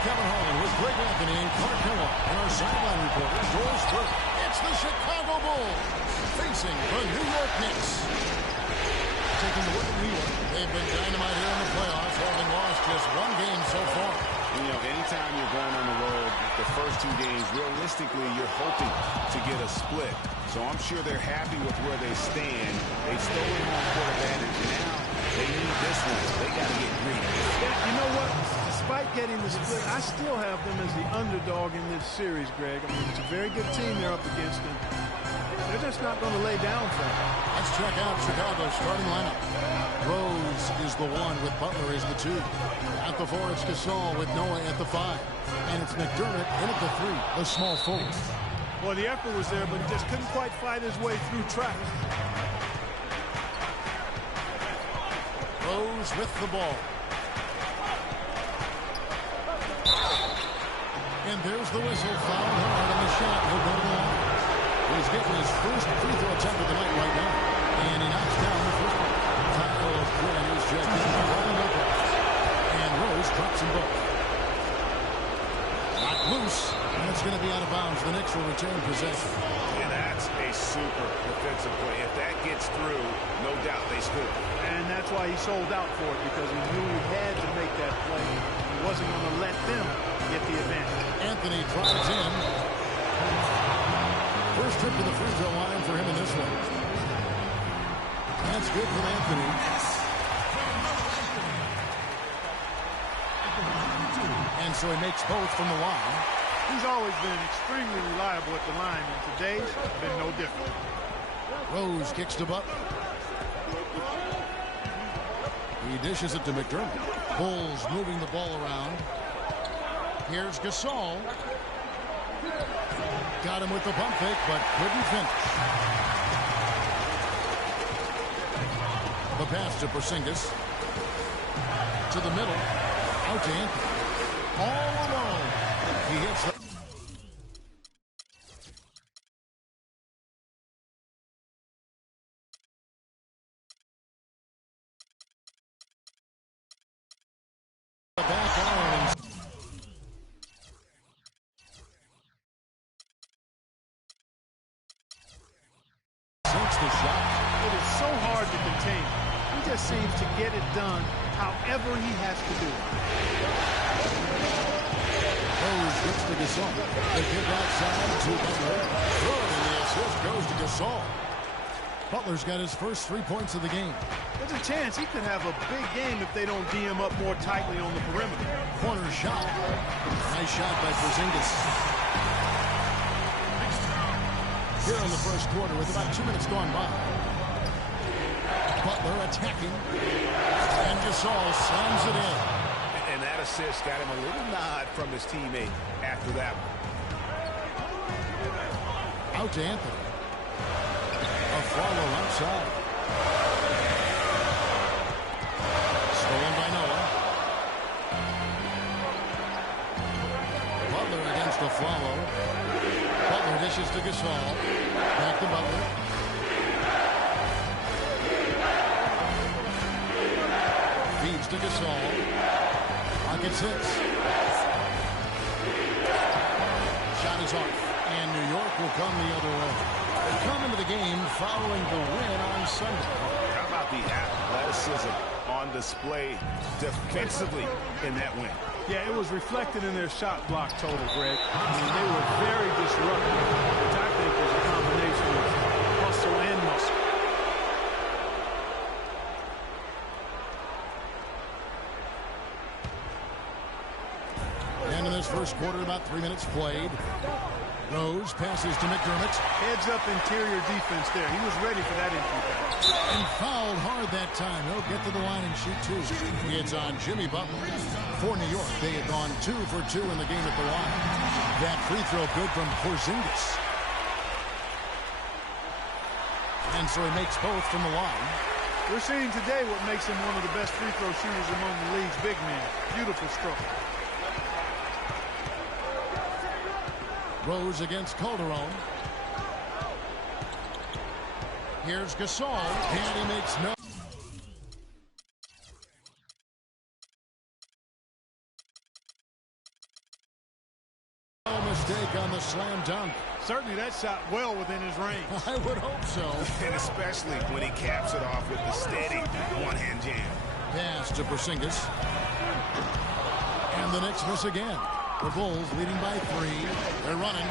Kevin Holland with Greg Anthony and Clark Miller. And our sideline reporter, Doris Burke. It's the Chicago Bulls facing the New York Knicks. Taking a look at New York. They've been dynamite here in the playoffs, having lost just one game so far. You know, anytime you're going on the road, the first two games, realistically, you're hoping to get a split. So I'm sure they're happy with where they stand. They've stolen home court advantage, and now they need this one. They got to get greedy. Yeah, you know what? Despite getting the split, I still have them as the underdog in this series, Greg. I mean, it's a very good team they're up against, and they're just not going to lay down for them. Let's check out Chicago's starting lineup. Rose is the 1 with Butler as the 2. At the 4, it's Gasol with Noah at the 5. And it's McDermott in at the 3, the small forward. Well, the effort was there, but he just couldn't quite fight his way through traffic. Rose with the ball. And there's the whistle. Foul hard on the shot. He'll go to the line. He's getting his first free throw attempt of the night right now. And he knocks down the first one. Kyle Quinn is checked in by Ryan Lopez. And Rose drops them both. Knocked loose. And it's going to be out of bounds. The Knicks will retain possession. And that's a super defensive play. If that gets through, no doubt they score. And that's why he sold out for it, because he knew he had to make that play. He wasn't going to let them get the advantage. Anthony drives in. First trip to the free throw line for him in this one. That's good for Anthony. And so he makes both from the line. He's always been extremely reliable at the line, and today's been no different. Rose kicks to Butler. He dishes it to McDermott. Bulls moving the ball around. Here's Gasol. Got him with the pump fake, but couldn't finish. The pass to Porzingis. To the middle. Out to Anthony. All alone. He hits the... back iron. Sinks the shot. It is so hard to contain. He just seems to get it done however he has to do it. Rose gets to Gasol. The kick outside to Butler. Good, and the assist goes to Gasol. Butler's got his first 3 points of the game. There's a chance he could have a big game if they don't D him up more tightly on the perimeter. Corner shot. Nice shot by Porzingis. Here in the first quarter with about 2 minutes gone by. Butler attacking. And Gasol slams it in. And that assist got him a little nod from his teammate after that one. Out to Anthony. A follow outside. Stolen by Noah. Butler against the follow. Butler dishes to Gasol. Back to Butler. Feeds to Gasol. Pocket 6. Shot is off. And New York will come the other way. They come into the game following the win on Sunday. How about the athleticism on display defensively in that win? Yeah, it was reflected in their shot block total, Greg. I mean, they were very disruptive, which I think is a combination of hustle and muscle. And in this first quarter, about 3 minutes played. Rose passes to McDermott. Heads up interior defense there. He was ready for that entry pass. And fouled hard that time. He'll get to the line and shoot 2. It's on Jimmy Butler. For New York, they had gone 2 for 2 in the game at the line. That free throw good from Porzingis. And so he makes both from the line. We're seeing today what makes him one of the best free throw shooters among the league's big men. Beautiful stroke. Rose against Calderon. Here's Gasol, and he makes no... back on the slam dunk. Certainly that shot well within his range. I would hope so. And especially when he caps it off with the steady one-hand jam. Pass to Porzingis. And the Knicks miss again. The Bulls leading by 3. They're running.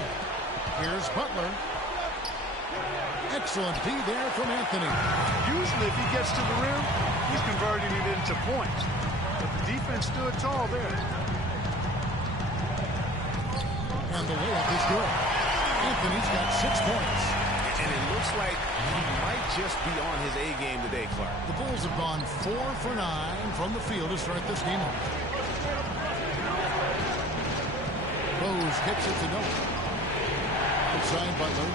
Here's Butler. Excellent D there from Anthony. Usually if he gets to the rim, he's converting it into points. But the defense stood tall there. And the layup is good. Anthony's got 6 points. And it looks like he might just be on his A game today, Clark. The Bulls have gone 4 for 9 from the field to start this game off. Rose hits it to Noah. Outside Butler.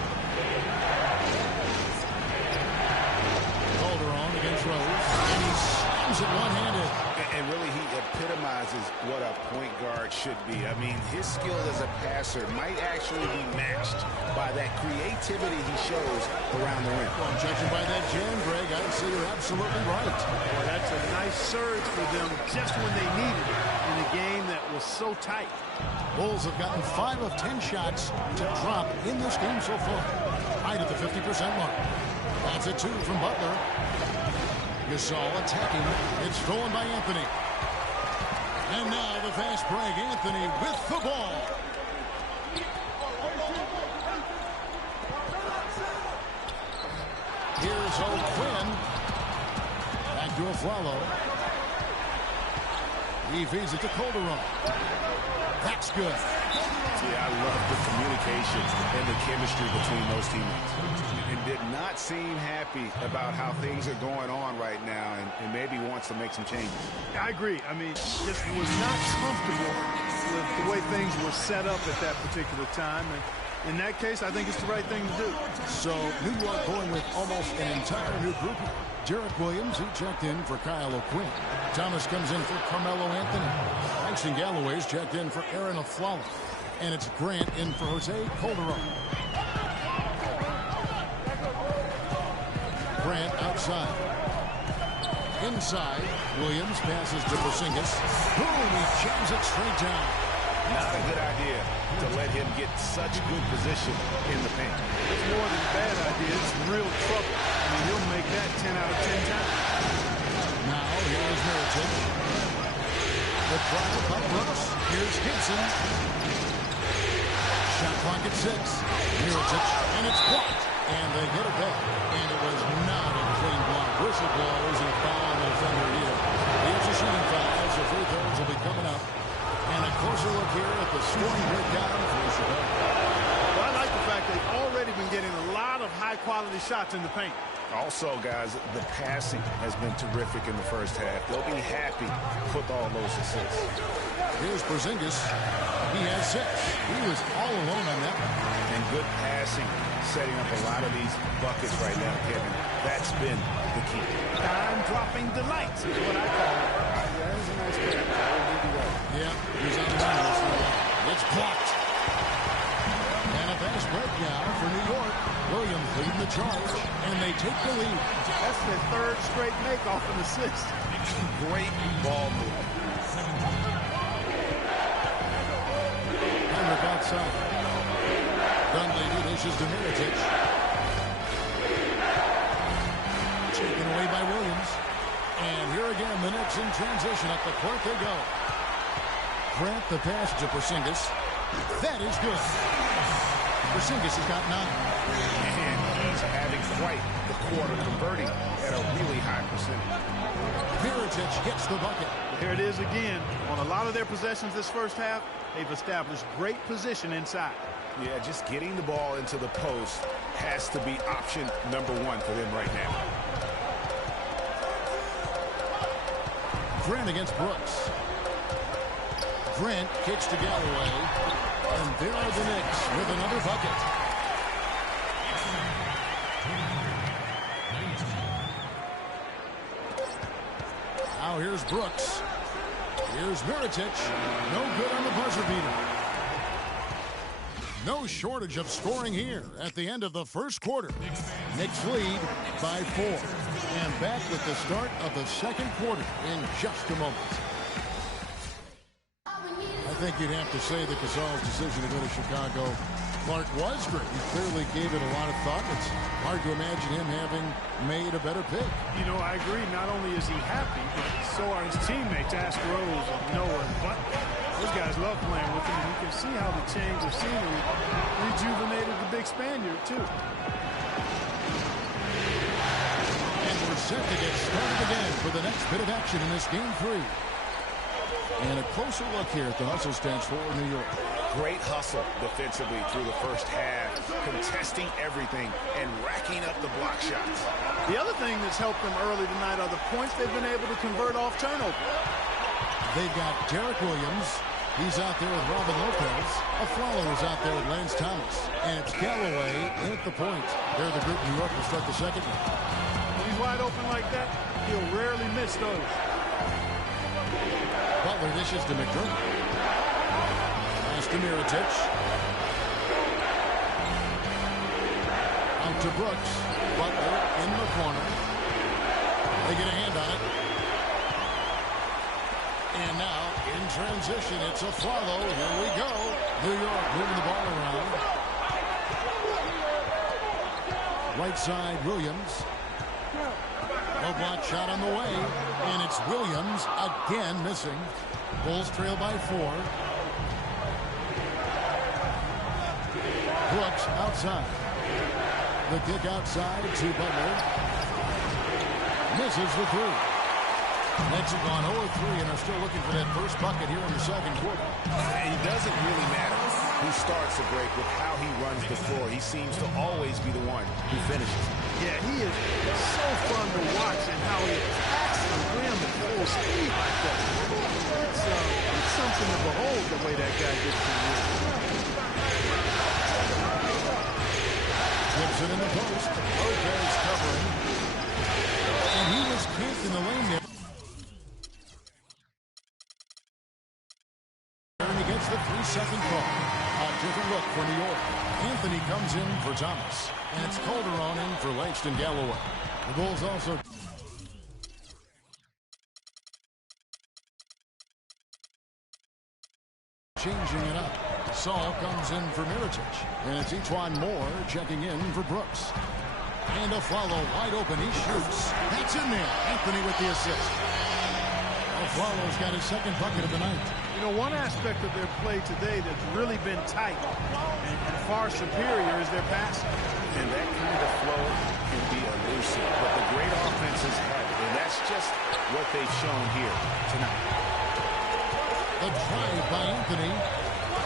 Calderon against Rose. And he slams it one-handed. And really, he epitomizes what a point guard should be. I mean, his skill as a passer might actually be matched by that creativity he shows around the rim. Well, judging by that jam, Greg, I'd say you're absolutely right. Boy, that's a nice surge for them just when they needed it in a game that was so tight. Bulls have gotten 5 of 10 shots to drop in this game so far. Right at the 50% mark. That's a 2 from Butler. Gasol attacking. It's stolen by Anthony. And now the fast break. Anthony with the ball. Here's O'Quinn. Back to Aflalo. He feeds it to Calderon. That's good. Yeah, I love the communication and the chemistry between those teammates. And did not seem happy about how things are going on right now and maybe wants to make some changes. I agree. I mean, just was not comfortable with the way things were set up at that particular time. And in that case, I think it's the right thing to do. So New York going with almost an entire new group. Derek Williams, he checked in for Kyle O'Quinn. Thomas comes in for Carmelo Anthony. Langston Galloway's checked in for Aaron Aflalo. And it's Grant in for Jose Calderon. Grant outside. Inside, Williams passes to Porzingis. Boom, he jams it straight down. Not a good idea to let him get such good position in the paint. It's more than a bad idea. It's real trouble. I mean, he'll make that 10 out of 10 times. Now, here's Mirotic. The trial by Brooks. Here's Gibson. Shot clock at 6. Mirotic, and it's blocked. And they hit it back. And it was not a clean block. Whistle blows and a foul on the defender here. Here's a shooting foul, so free throws will be coming up. And a closer look here at the scoring breakdown for Chicago. Well, I like the fact they've already been getting a lot of high-quality shots in the paint. Also, guys, the passing has been terrific in the first half. They'll be happy with all those assists. Here's Porzingis. He has 6. He was all alone on that one. And good passing, setting up a lot of these buckets right now, Kevin. That's been the key. Time-dropping delights is what I call it. Yeah, that's a nice play. Yeah, he's on the line. It's blocked. And a fast break now for New York. Williams leading the charge, and they take the lead. That's their 3rd straight make off an assist. Great ball move. Henrik outside. Dunleavy dishes to Mirotic. Taken away by Williams. And here again, the Knicks in transition. Up the court they go. Grant the pass to Porzingis. That is good. Porzingis has got 9. And he's having quite the quarter, converting at a really high percentage. Mirotic gets the bucket. Here it is again. On a lot of their possessions this first half, they've established great position inside. Yeah, just getting the ball into the post has to be option number 1 for them right now. Grant against Brooks. Grant kicks to Galloway. And there are the Knicks with another bucket. Now here's Brooks. Here's Mirotic. No good on the buzzer beater. No shortage of scoring here at the end of the first quarter. Knicks lead by 4. And back with the start of the second quarter in just a moment. A think you'd have to say that Gasol's decision to go to Chicago, Clark, was great. He clearly gave it a lot of thought. It's hard to imagine him having made a better pick. You know, I agree. Not only is he happy, but so are his teammates, Ask Rose and Noah and Butler. Those guys love playing with him, and you can see how the change of scenery rejuvenated the big Spaniard, too. And we're set to get started again for the next bit of action in this Game 3. And a closer look here at the hustle stats for New York. Great hustle defensively through the first half, contesting everything and racking up the block shots. The other thing that's helped them early tonight are the points they've been able to convert off turnover. They've got Derek Williams. He's out there with Robin Lopez. Aflalo is out there with Lance Thomas. And it's Galloway at the point. They're the group New York will start the second one. When he's wide open like that, he'll rarely miss those. Butler dishes to McDermott. Pass to Mirotic. Out to Brooks. Butler in the corner. They get a hand on it. And now, in transition, it's Aflalo. Here we go. New York moving the ball around. Right side, Williams. No block shot on the way. And it's Williams again missing. Bulls trail by 4. Brooks outside. The kick outside to Butler. Misses the 3. Nets have gone 0-3 and are still looking for that first bucket here in the second quarter. It doesn't really matter who starts the break with how he runs the floor. He seems to always be the one who finishes. Yeah, he is so fun to watch, and how he attacks the rim at full speed like that. It's something to behold, the way that guy gets to the rim. Gibson in the post. Lopez covering. And he was camped in the lane there. And he gets the 3-second call. A different look for New York. Anthony comes in for Thomas. And it's Calderon in for Langston Galloway. The Bulls also... changing it up. Saul comes in for Mirotic. And it's Etuan Moore checking in for Brooks. And Aflalo wide open. He shoots. That's in there. Anthony with the assist. Aflalo's got his second bucket of the night. You know, one aspect of their play today that's really been tight and far superior is their passing. And that kind of flow can be elusive. But the great offenses have it. And that's just what they've shown here tonight. The drive by Anthony.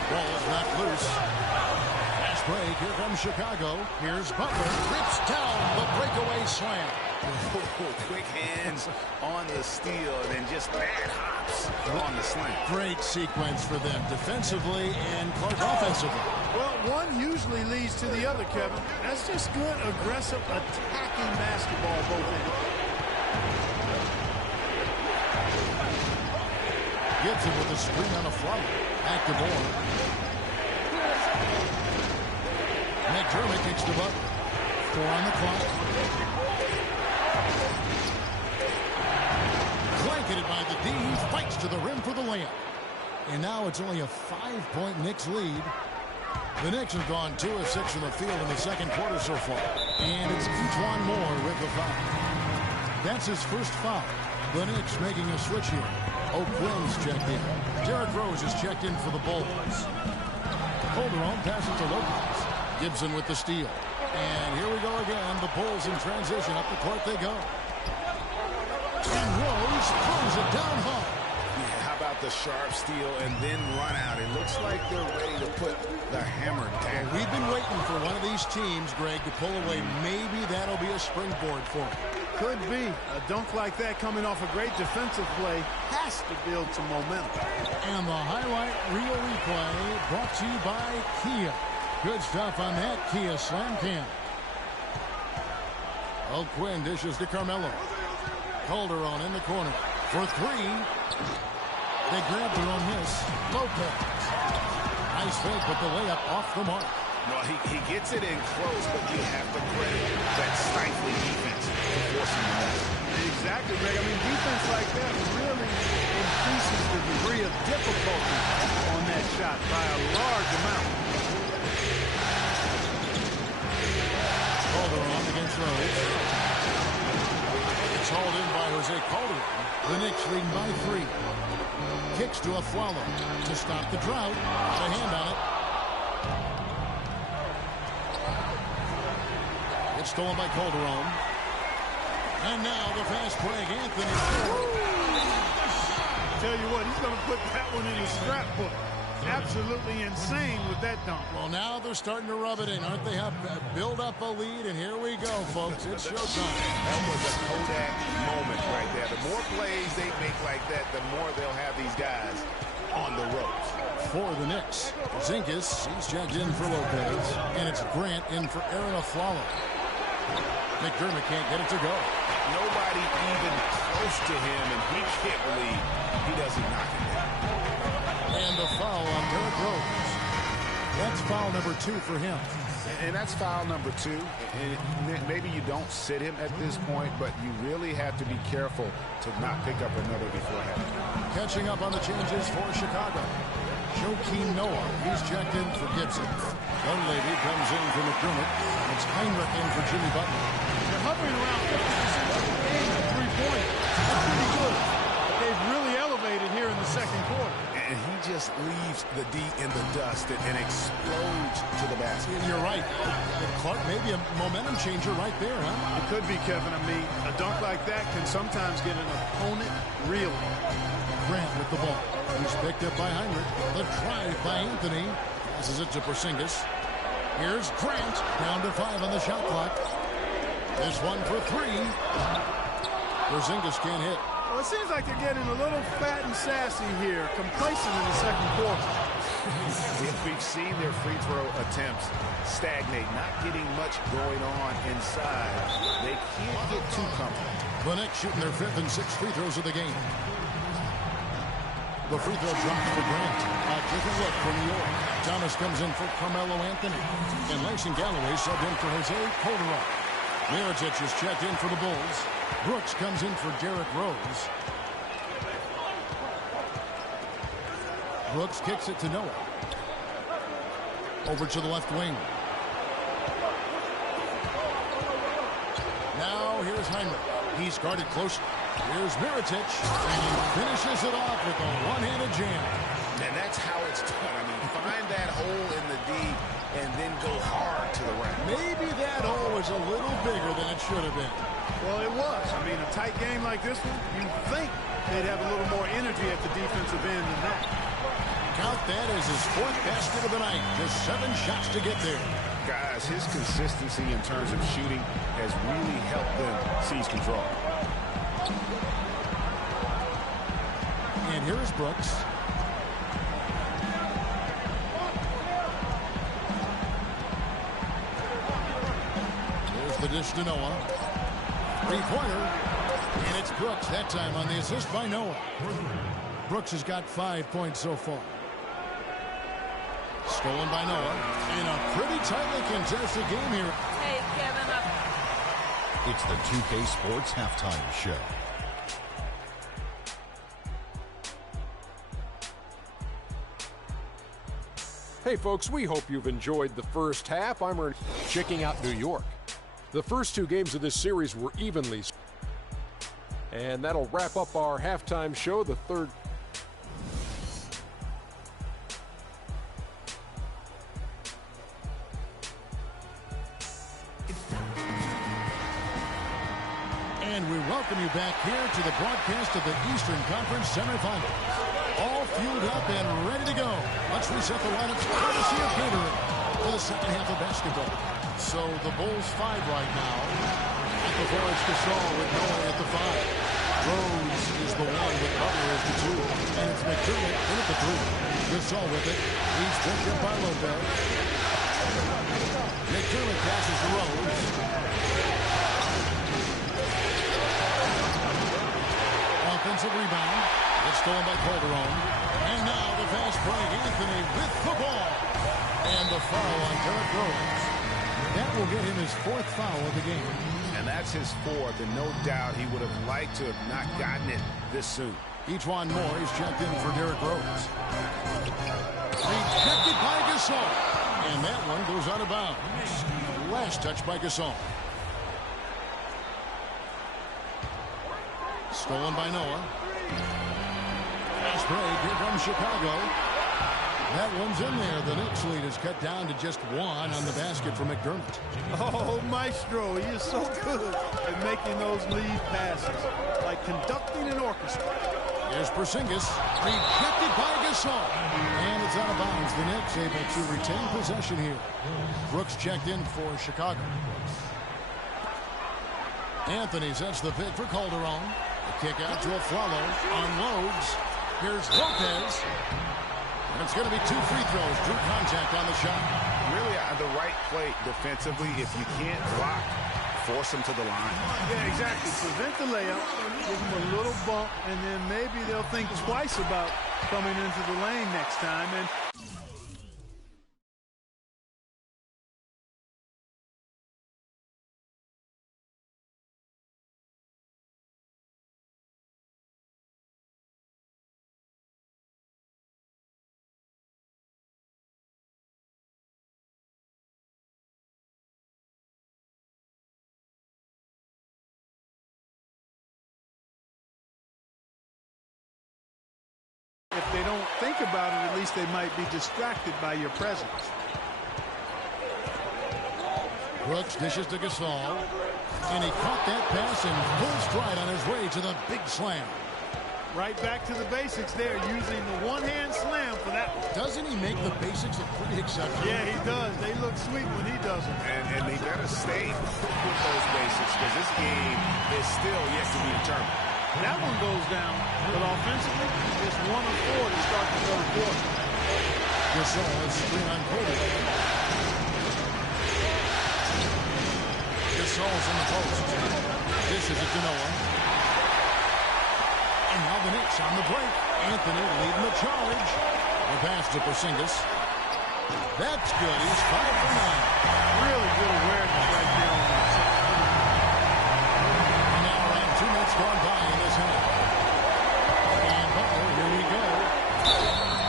Ball's not loose. Fast break. Here comes Chicago. Here's Butler. Rips down the breakaway slam. Quick hands on the steal and then just bad hops on the slam. Great sequence for them defensively and Clark offensively. Well, one usually leads to the other, Kevin. That's just good, aggressive, attacking basketball both ends. Gibson with a screen on a front. Back to Moore. McDermott kicks the bucket. 4 on the clock. Blanketed by the D. Fights to the rim for the layup. And now it's only a 5-point Knicks lead. The Knicks have gone 2 of 6 from the field in the second quarter so far. And it's Etuan Moore with the foul. That's his first foul. The Knicks making a switch here. O'Quinn's checked in. Derek Rose is checked in for the Bulls. Calderon passes to Lopez. Gibson with the steal. And here we go again. The Bulls in transition. Up the court they go. And Rose throws it down hard. Yeah, how about the sharp steal and then run out? It looks like they're ready to put the hammer down. We've been waiting for one of these teams, Greg, to pull away. Maybe that'll be a springboard for them. Could be. A dunk like that coming off a great defensive play has to build some momentum. And the highlight reel replay brought to you by Kia. Good stuff on that Kia Slam Cam. O'Quinn dishes to Carmelo. Calderon in the corner for 3. They grabbed their own miss. Lopez. Nice fake, but the layup off the mark. Well, he gets it in close, but you have to credit that stifling defense for forcing the miss. Exactly, Greg. I mean, defense like that really increases the degree of difficulty on that shot by a large amount. Calderon against Rose. It's hauled in by Jose Calderon. The Knicks leading by 3. Kicks to Afflalo to stop the drought. Got a hand on it. It's stolen by Calderon. And now the fast break, Anthony. Tell you what, he's going to put that one in his scrapbook. Absolutely insane with that dunk. Well, now they're starting to rub it in, aren't they? Have build up a lead, and here we go, folks. It's showtime. That was a Kodak moment right there. The more plays they make like that, the more they'll have these guys on the ropes. For the Knicks, Zingas, he's checked in for Lopez, and it's Grant in for Aaron Afflalo. McDermott can't get it to go. Nobody even close to him, and he can't believe he doesn't knock it down. And a foul on Derrick Rose. That's foul number 2 for him. And that's foul number 2. And maybe you don't sit him at this point, but you really have to be careful to not pick up another beforehand. Catching up on the changes for Chicago. Joakim Noah, he's checked in for Gibson. Dunleavy comes in for McDermott. It's Heinrich in for Jimmy Butler. They're hovering around 50% of the game at 3-point. That's pretty good. But they've really elevated here in the second quarter. And he just leaves the D in the dust and explodes to the basket. You're right. Clark, maybe a momentum changer right there, huh? It could be, Kevin. I mean, a dunk like that can sometimes get an opponent reeling. Grant with the ball. He's picked up by Heinrich. The drive by Anthony. Passes it to Porzingis. Here's Grant. Down to 5 on the shot clock. This one for 3. Porzingis can't hit. Well, it seems like they're getting a little fat and sassy here, complacent in the second quarter. We've seen their free throw attempts stagnate, not getting much going on inside. They can't get too comfortable. The Knicks shooting their 5th and 6th free throws of the game. The free throw drops for Grant. A different look for New York. Thomas comes in for Carmelo Anthony. And Langston Galloway subbed in for Jose Calderon. Mirotic is checked in for the Bulls. Brooks comes in for Derrick Rose. Brooks kicks it to Noah. Over to the left wing. Now here's Heinrich. He's guarded closely. Here's Mirotic, and he finishes it off with a one-handed jam. And that's how it's done. I mean, find that hole in the D and then go hard to the rim. Maybe that hole was a little bigger than it should have been. Well, it was. I mean, a tight game like this one, you'd think they'd have a little more energy at the defensive end than that. Count that as his 4th basket of the night. Just 7 shots to get there. Guys, his consistency in terms of shooting has really helped them seize control. And here's Brooks. There's the dish to Noah. 3-pointer. And it's Brooks that time on the assist by Noah. Brooks has got 5 points so far. Stolen by Noah. In a pretty tightly contested game here. Hey, Kevin, It's the 2K Sports Halftime Show. Hey folks, we hope you've enjoyed the first half. I'm Ernie, checking out New York. The first 2 games of this series were evenly. And that'll wrap up our halftime show, the third. And we welcome you back here to the broadcast of the Eastern Conference semifinal. All fueled up and ready to go. Let's reset the lineups courtesy of Gatorade for the second half of basketball. So the Bulls 5 right now. At the 4 it's Gasol with Noah at the 5. Rose is the 1 with Butler as the 2. And it's McDermott in at the 3. Gasol with it. He's picked up by Lopez. McDermott passes to Rose. Offensive rebound. It's stolen by Calderon. And now the fast break. Anthony with the ball. And the foul on Derrick Rose. That will get him his 4th foul of the game. And that That's his fourth, and no doubt he would have liked to have not gotten it this soon. Each one more is checked in for Derrick Rose. Rejected by Gasol. And that one goes out of bounds. Last touch by Gasol. Stolen by Noah. Fast break. Here comes Chicago. That one's in there. The Knicks lead is cut down to just one on the basket for McDermott. Oh, Maestro, he is so good at making those lead passes, like conducting an orchestra. Here's Porzingis, rejected by Gasol. And it's out of bounds. The Knicks able to retain possession here. Brooks checked in for Chicago. Anthony sets the pick for Calderon. The kick out to Aflalo. Unloads. Here's Lopez. And it's going to be 2 free throws. Drew contact on the shot. Really the right play defensively. If you can't block, force him to the line. Yeah, exactly. Prevent the layup, give him a little bump, and then maybe they'll think twice about coming into the lane next time. And if they don't think about it, at least they might be distracted by your presence. Brooks dishes to Gasol. And he caught that pass in full stride on his way to the big slam. Right back to the basics there, using the one-hand slam for that one. Doesn't he make the basics look pretty exceptional? Yeah, he does. They look sweet when he does them. And they better stay with those basics, because this game is still yet to be determined. That one goes down, but offensively, it's 1 of 4 to start the third quarter. Gasol has screen on Cody. Gasol's in the post. This is it to Noah. And now the Knicks on the break. Anthony leading the charge. The pass to Porzingis. That's good. He's 5 for 9. Really good awareness right there on that. And now around 2 minutes gone by in this half. And Butler, here we go.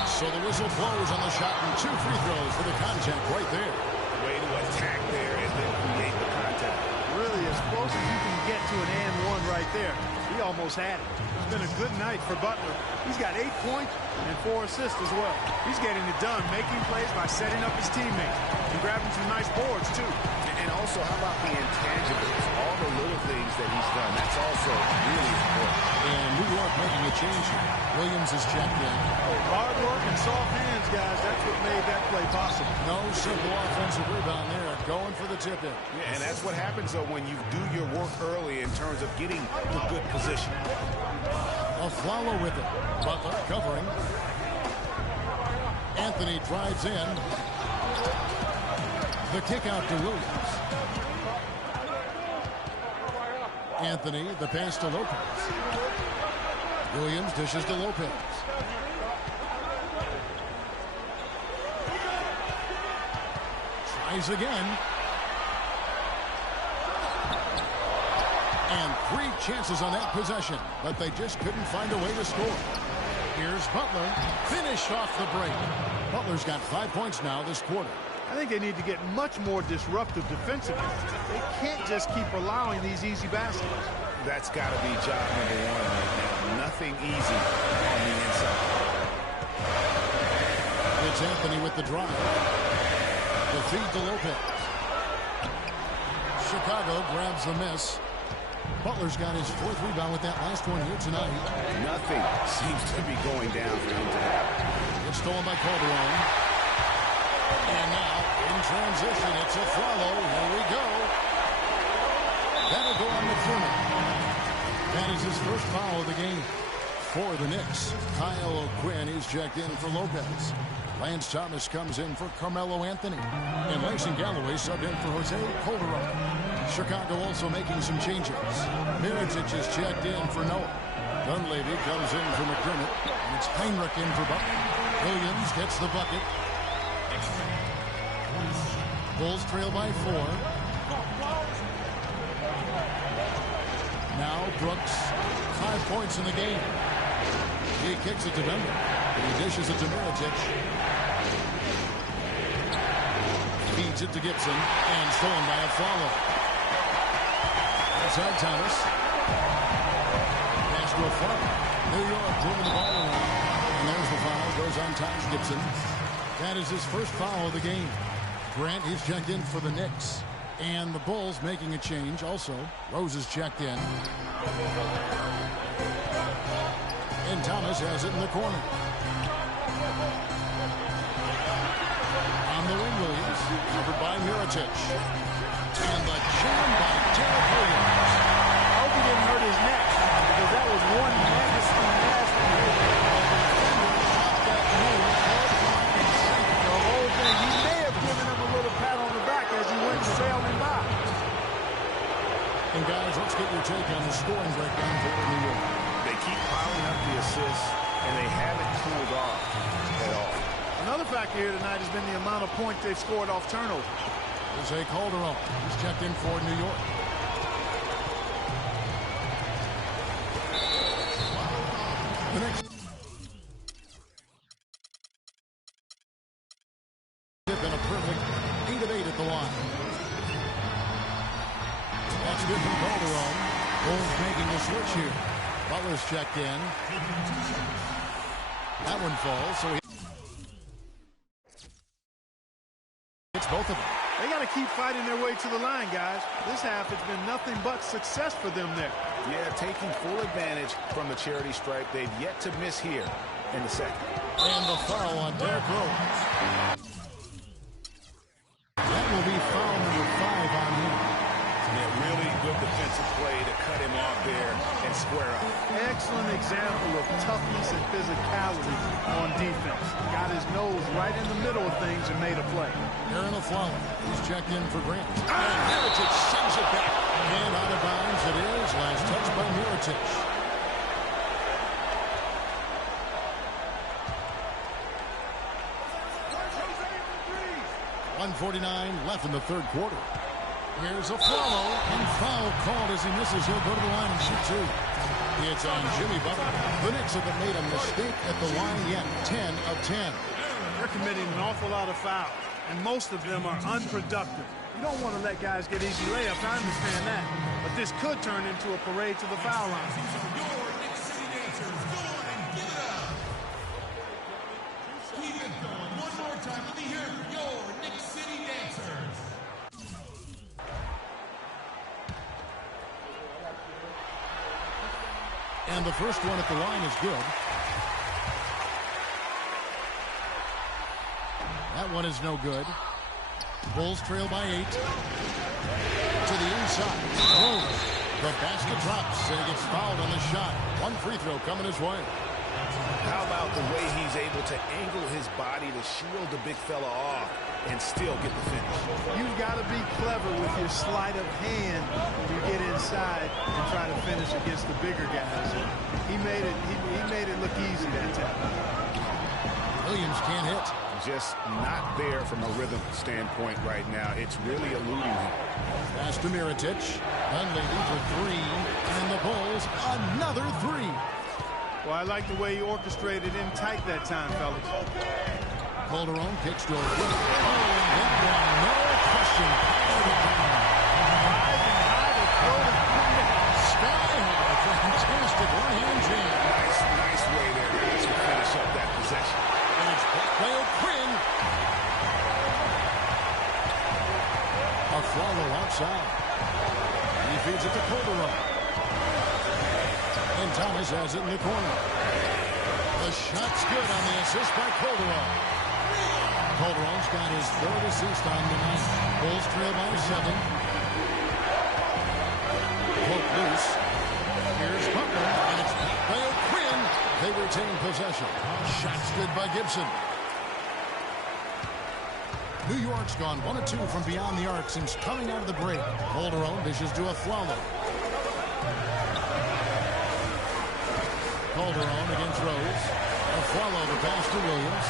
So the whistle blows on the shot and 2 free throws for the contact right there. Way to attack there and then create the contact. Really as close as you can get to an and one right there. He almost had it. It's been a good night for Butler. He's got 8 points and 4 assists as well. He's getting it done, making plays by setting up his teammates and grabbing some nice boards too. And also, how about the intangibles? All the little things that he's done. That's also really important. And New York making a change here. Williams is checked in. Hard work and soft hands, guys. That's what made that play possible. No simple offensive rebound there. Going for the tip-in. Yeah, and that's what happens, though, when you do your work early in terms of getting the good position. Aflalo with it. Butler covering. Anthony drives in. The kick out to Williams. Anthony, the pass to Lopez. Williams dishes to Lopez. Tries again. And 3 chances on that possession, but they just couldn't find a way to score. Here's Butler. Finish off the break. Butler's got 5 points now this quarter. I think they need to get much more disruptive defensively. They can't just keep allowing these easy baskets. That's got to be job number 1 right now. Nothing easy on the inside. It's Anthony with the drive. The feed to Lopez. Chicago grabs the miss. Butler's got his 4th rebound with that last one here tonight. Nothing seems to be going down for him to have. It's stolen by Calderon. And now, in transition, it's Aflalo. Here we go. That'll go on McDermott. That is his first foul of the game for the Knicks. Kyle O'Quinn is checked in for Lopez. Lance Thomas comes in for Carmelo Anthony. And Langston Galloway subbed in for Jose Calderon. Chicago also making some changes. Mirotic is checked in for Noah. Dunleavy comes in for McDermott. And it's Heinrich in for Butler. Williams gets the bucket. Bulls trail by 4. Now Brooks, 5 points in the game. He kicks it to Bender. He dishes it to Mirotic. Feeds it to Gibson, and stolen by a follow. Outside Thomas. Pass to a foul. New York moving the ball around. And there's the foul. Goes on Taj Gibson. That is his first foul of the game. Grant, he's checked in for the Knicks. And the Bulls making a change also. Rose is checked in. And Thomas has it in the corner. On the wing, Williams. Covered by Mirotic. And the jam by Derek Williams. I hope he didn't hurt his neck, because that was one nasty hit. The whole thing. He may have given him a little pat on the back as he went sailing by. And guys, let's get your take on the scoring breakdown for New York. They keep piling up the assists, and they haven't cooled off at all. Another factor here tonight has been the amount of points they've scored off turnover. Jose Calderon. He's checked in for New York. The next been a perfect 8 of 8 at the line. That's good from Calderon. Bulls making a switch here. Butler's checked in. That one falls, so he hits both of them. They got to keep fighting their way to the line, guys. This half, it's been nothing but success for them there. Yeah, taking full advantage from the charity stripe. They've yet to miss here in the second. And the foul on Derrick Rose. That will be foul number 5 on him. Yeah, really good defensive play to cut him off there and square up. Excellent example of toughness and physicality on defense. Got his nose right in the middle of things and made a play. Aaron Aflalo. He's checked in for Grant. And Mirotic sends it back. And out of bounds it is. Last touch by Mirotic. .149 left in the third quarter. Here's Aflalo, and foul called as he misses. He'll go to the line and shoot 2. It's on Jimmy Butler. The Knicks haven't made a mistake at the line yet. 10 of 10. They're committing an awful lot of fouls, and most of them are unproductive. You don't want to let guys get easy layups. I understand that. But this could turn into a parade to the foul line. And the first one at the line is good. That one is no good. Bulls trail by 8. To the inside. Rose. The basket drops. And he gets fouled on the shot. One free throw coming his way. How about the way he's able to angle his body to shield the big fella off and still get the finish? You've got to be clever with your sleight of hand when you get inside and try to finish against the bigger guys. He made it look easy that time. Williams can't hit. Just not there from a rhythm standpoint right now. It's really eluding him. Pass to Mirotic. Dunleavy for 3. And the Bulls, another 3. Well, I like the way he orchestrated in tight that time, fellas. Calderon kicks to a foot. Oh, that one, no question. Rising high to throw the Sky high, fantastic one-hand jam. Nice way there, guys, to finish up that possession. And it's by O'Quinn. Aflalo outside. He feeds it to Calderon. And Thomas has it in the corner. The shot's good on the assist by Calderon. Calderon's got his 3rd assist on the night. Bulls trail by 7. Poke loose. Here's Butler, and it's by O'Quinn. They retain possession. Shot's good by Gibson. New York's gone 1 of 2 from beyond the arc since coming out of the break. Calderon dishes to Aflalo. Calderon against Rose. Aflalo the pass to Williams.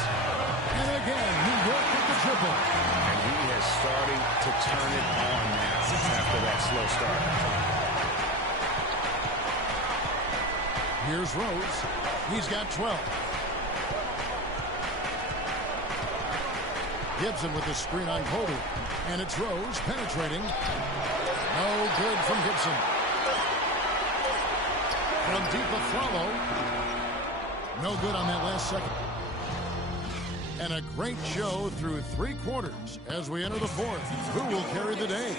And again, New York with the triple. And he is starting to turn it on now after that slow start. Here's Rose. He's got 12. Gibson with the screen on Kobe. And it's Rose penetrating. No good from Gibson. From deep Aflalo. No good on that last second. And a great show through 3 quarters as we enter the 4th. Who will carry the day?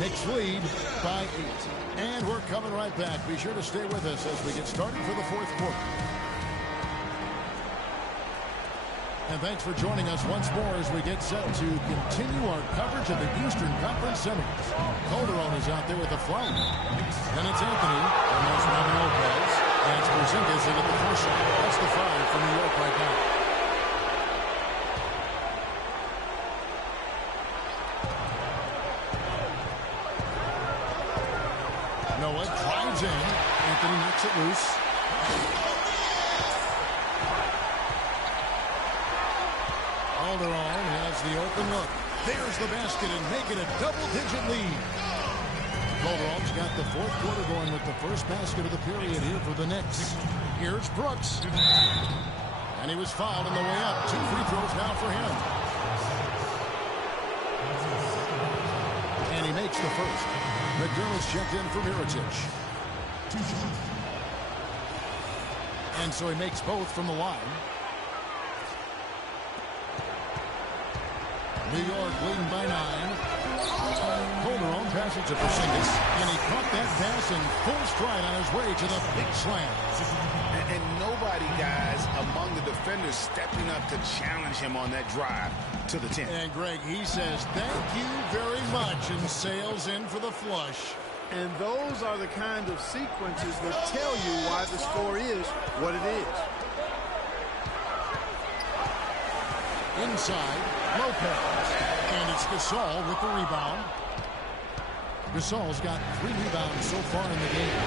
Knicks lead by 8. And we're coming right back. Be sure to stay with us as we get started for the 4th quarter. And thanks for joining us once more as we get set to continue our coverage of the Eastern Conference Semis. Calderon is out there with the flower. Then it's Anthony. And there's Robin Lopez. And it's Porzingis in at the 4 shot. That's the 5 for New York right now. Noah drives in. Anthony knocks it loose. Calderon has the open look. There's the basket and make it a double-digit lead. Calderon's got the 4th quarter going with the first basket of the period here for the Knicks. Here's Brooks. And he was fouled on the way up. 2 free throws now for him. And he makes the first. McDermott's checked in for Mirotic. And so he makes both from the line. New York leading by 9. Calderon passes to Porzingis, and he caught that pass in full stride on his way to the big slam. And nobody, guys, among the defenders stepping up to challenge him on that drive to the 10. And Greg, he says, thank you very much, and sails in for the flush. And those are the kind of sequences that tell you why the score is what it is. Inside, Lopez. And it's Gasol with the rebound. Gasol's got 3 rebounds so far in the game.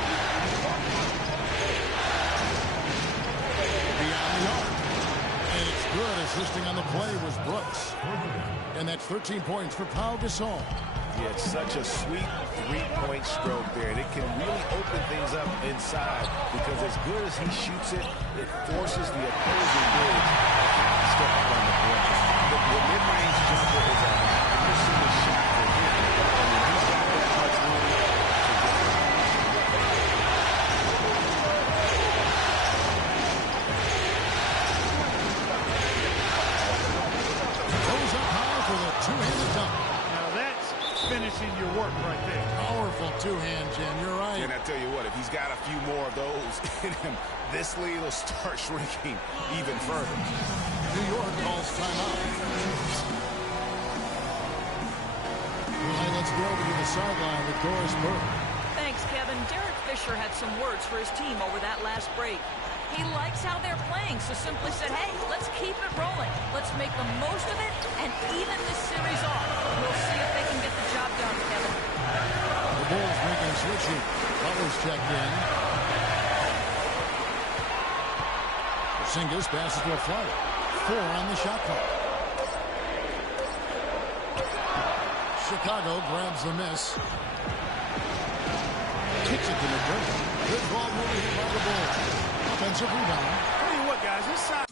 Beyond the arc. And it's good. Assisting on the play was Brooks. And that's 13 points for Pau Gasol. Yeah, it's such a sweet 3-point stroke there. And it can really open things up inside because as good as he shoots it, it forces the opposing bigs to step up on the court. The mid-range jumper is a personal shot for him. And when he's got that much room to Goes up high for the 2-handed dunk. Now that's finishing your work right there. Powerful 2-hand, Jim. You're right. And I tell you what, if he's got a few more of those in him, this lead will start shrinking even further. New York calls timeout. All right, let's go over to the sideline with Doris Burke. Thanks, Kevin. Derek Fisher had some words for his team over that last break. He likes how they're playing, so simply said, hey, let's keep it rolling. Let's make the most of it and even this series off. We'll see if they can get the job done, Kevin. The Bulls making a switch here. Butler's checked in. Porzingis passes to a flight. 4 on the shot clock. Chicago grabs the miss. Kicks it to McDermott. Good ball moving here by the Bulls. Offensive rebound. Tell you what, guys, this side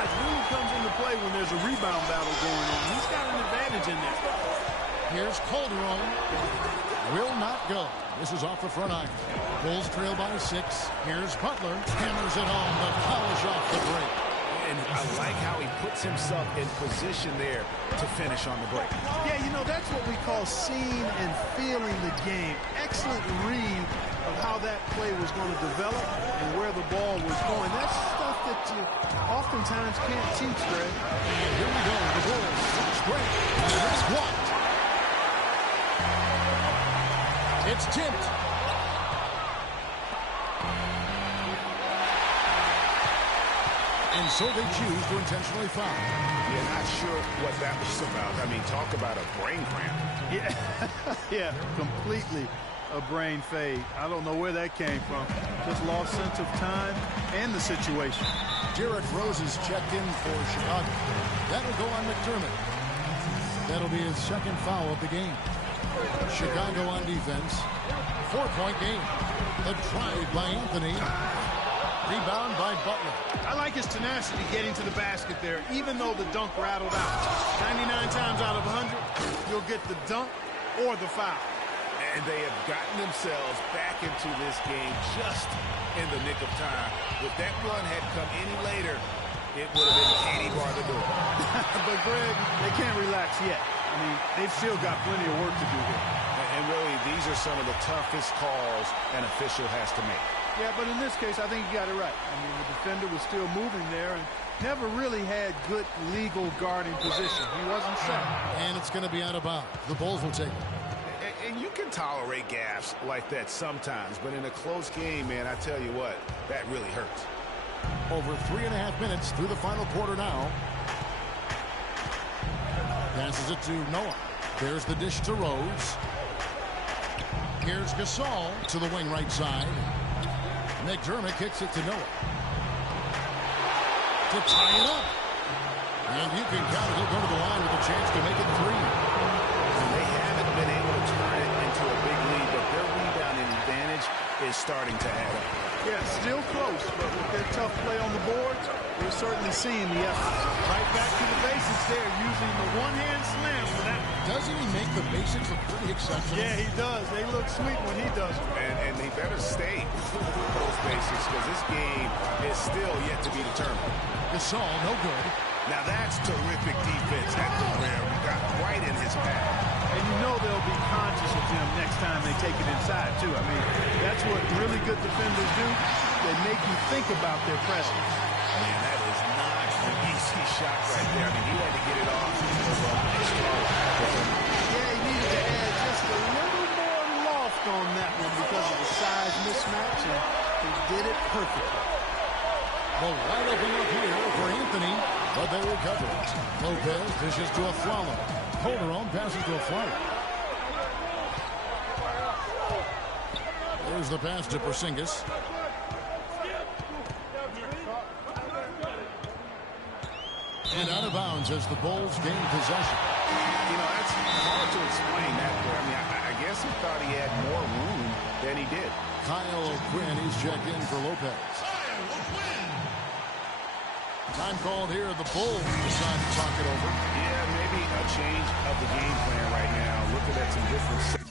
really comes into play when there's a rebound battle going on. He's got an advantage in there. Here's Calderon. Will not go. This is off the front iron. Bulls trail by 6. Here's Butler. Hammers it home. The polish off the break. And I like how he puts himself in position there to finish on the break. Yeah, you know, that's what we call seeing and feeling the game. Excellent read of how that play was going to develop and where the ball was going. That's stuff that you oftentimes can't teach, Greg. And here we go. The Bulls. Fast break. And it's blocked. It's tipped. And so they choose to intentionally foul. Yeah, not sure what that was about. I mean, talk about a brain cramp. Yeah, yeah, completely a brain fade. I don't know where that came from. Just lost sense of time and the situation. Derrick Rose is checked in for Chicago. That'll go on McDermott. That'll be his second foul of the game. Chicago on defense. 4-point game. The drive by Anthony. Rebound by Butler. I like his tenacity getting to the basket there, even though the dunk rattled out. 99 times out of 100, you'll get the dunk or the foul. And they have gotten themselves back into this game just in the nick of time. If that run had come any later, it would have been candy bar the door. But, Greg, they can't relax yet. I mean, they've still got plenty of work to do here. And really, these are some of the toughest calls an official has to make. Yeah, but in this case, I think you got it right. I mean, the defender was still moving there and never really had good legal guarding position. He wasn't set. And it's going to be out of bounds. The Bulls will take it. And you can tolerate gaffes like that sometimes, but in a close game, man, I tell you what, that really hurts. Over 3.5 minutes through the final quarter now. Passes it to Noah. There's the dish to Rose. Here's Gasol to the wing right side. McDermott kicks it to Noah. To tie it up. And you can count it. He'll go to the line with a chance to make it 3. They haven't been able to turn it into a big lead, but their rebounding advantage is starting to add up. Yeah, still close, but with their tough play on the boards, we're certainly seeing the effort. Right back to the basics there, using the one-hand slam for that. Doesn't he make the basics look pretty exceptional? Yeah, he does. They look sweet when he does it. And they better stay with those basics because this game is still yet to be determined. Gasol, no good. Now that's terrific defense at the rim. Got right in his path. And you know they'll be conscious of him next time they take it inside, too. I mean, that's what really good defenders do. They make you think about their presence. Man, that is not an easy shot right there. I mean, he had to get it off. Yeah, he needed to add just a little more loft on that one because of the size mismatch, and he did it perfectly. The wide open up here for Anthony, but they recover it. Lopez dishes to a Flalo. Calderon passes to a Flyer. There's the pass to Porzingis. And out of bounds as the Bulls gain possession. You know, that's hard to explain that. I mean, I guess he thought he had more room than he did. Kyle Quinn, he's checked in for Lopez. Time called here. The Bulls decide to talk it over. Yeah, maybe a change of the game plan right now. Looking at some different sets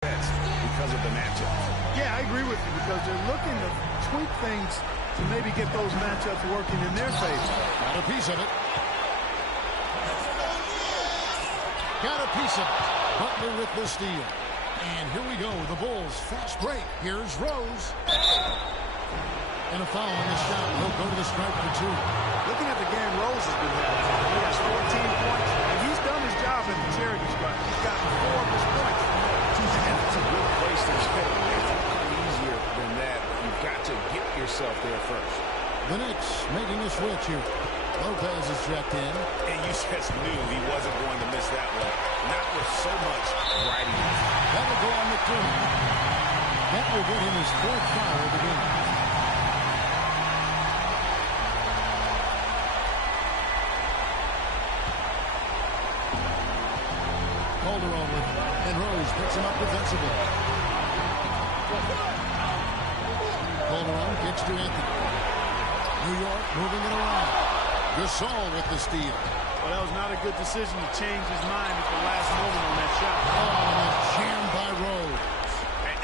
because of the matchup. Yeah, I agree with you because they're looking to tweak things to maybe get those matchups working in their favor. Got a piece of it. Got a piece of it. Butler with the steal. And here we go. The Bulls fast break. Here's Rose. And a foul on the shot. He'll go to the stripe for 2. Looking at the game Rose has been having, he has 14 points, and he's done his job at the charity stripe. He's gotten 4 of his points. And that's a good place to stay. It's not easier than that. You've got to get yourself there first. The Knicks making a switch here. Lopez is checked in. And you just knew he wasn't going to miss that one. Not with so much riding. That'll go on McDermott. That will get him his 4th foul of the game. Calderon with it. And Rose picks him up defensively. Calderon gets to Anthony. New York moving it around. Gasol with the steal. Well, that was not a good decision to change his mind at the last moment on that shot. Oh, and a jam by Rose.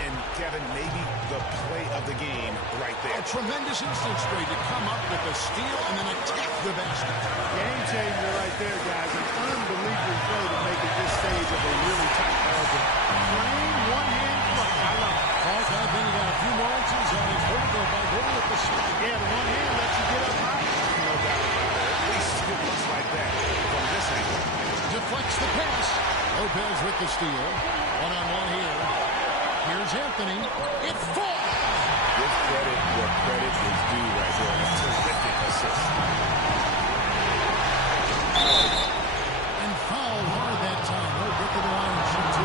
And Kevin, maybe the play of the game right there. A tremendous instant straight to come up with a steal and then attack the basket. Game changer right there, guys. An unbelievable play to make at this stage of a really tight ball game. Plain one-hand clutch. I love it. Clark, I think he got a few more inches on his vertical by going with the spike. Yeah, the one hand lets you get up high. No doubt about it. At least it looks like that from this angle. Deflects the pass. Lopez with the steal. One-on-one here. Here's Anthony. It falls. Give credit where credit is due right there. A terrific assist. And fouled hard that time. He'll get to the line and shoot 2.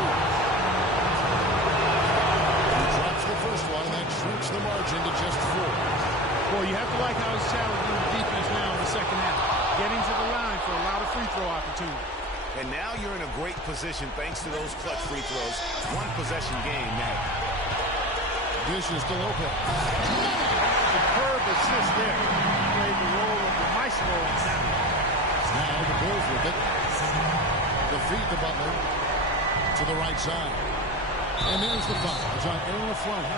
He drops the first one, and that shrinks the margin to just 4. Well, you have to like how he's challenging the defense now in the second half. Getting to the line for a lot of free throw opportunity. And now you're in a great position thanks to those clutch free throws. One possession game now. Dishes to Lopez. Superb assist there. He played the role of the maestro on that. Now the Bulls with it. The feed to Butler. To the right side. And there's the foul. It's on Aaron Aflalo.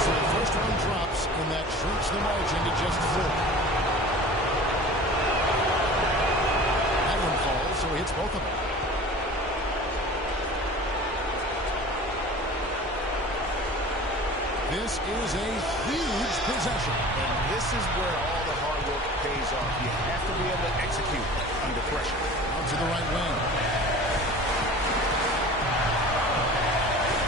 So the first one drops, and that shrinks the margin to just 4. That one falls, so he hits both of them. This is a huge possession. And this is where all the hard work pays off. You have to be able to execute under pressure. Out to the right wing.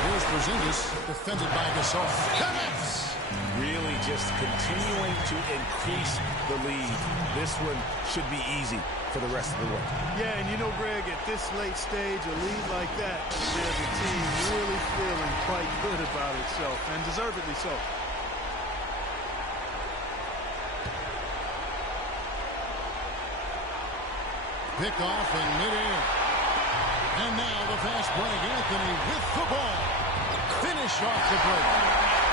Here's Porzingis, defended by Gasol. Connects! Really just continuing to increase the lead. This one should be easy for the rest of the way. Yeah, and you know, Greg, at this late stage, a lead like that, there's a team really feeling quite good about itself, and deservedly so. Picked off in midair. And now the fast break. Anthony with the ball. Finish off the break.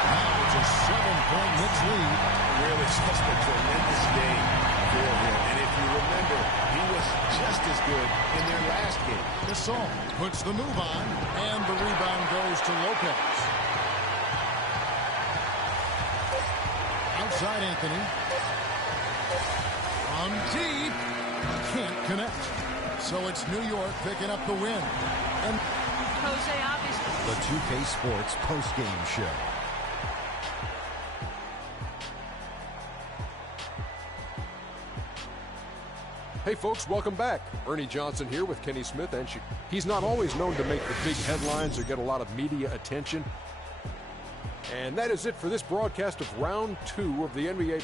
Now it's a 7-point Knicks lead. Really just a tremendous game for him. And if you remember, he was just as good in their last game. Gasol puts the move on, and the rebound goes to Lopez. Outside Anthony. From deep. Can't connect. So it's New York picking up the win. And Jose, obviously. The 2K Sports postgame show. Hey folks, welcome back. Ernie Johnson here with Kenny Smith, and he's not always known to make the big headlines or get a lot of media attention. And that is it for this broadcast of round 2 of the NBA.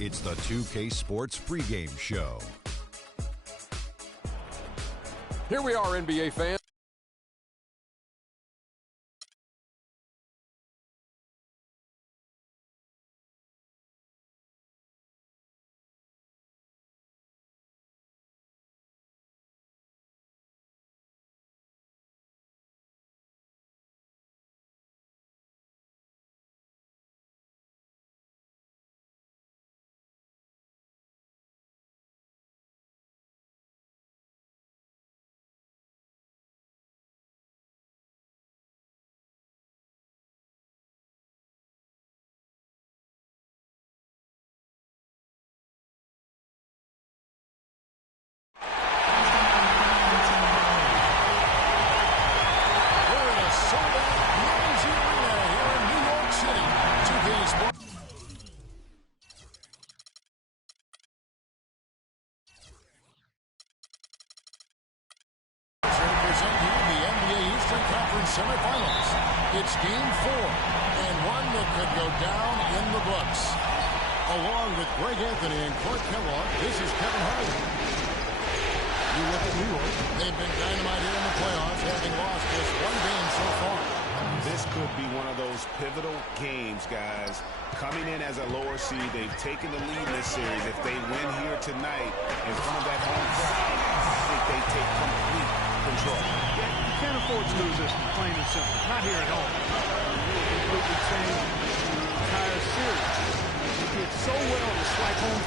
It's the 2K Sports pregame show. Here we are, NBA fans. Semifinals. It's game 4, and one that could go down in the books. Along with Greg Anthony and Clark Kellogg, this is Kevin Harlan. You look at New York. They've been dynamite here in the playoffs, having lost just one game so far. This could be one of those pivotal games, guys. Coming in as a lower seed, they've taken the lead in this series. If they win here tonight in front of that home crowd, I think they take complete control. You can't afford to lose this one, plain and simple. Not here at home. Completely changed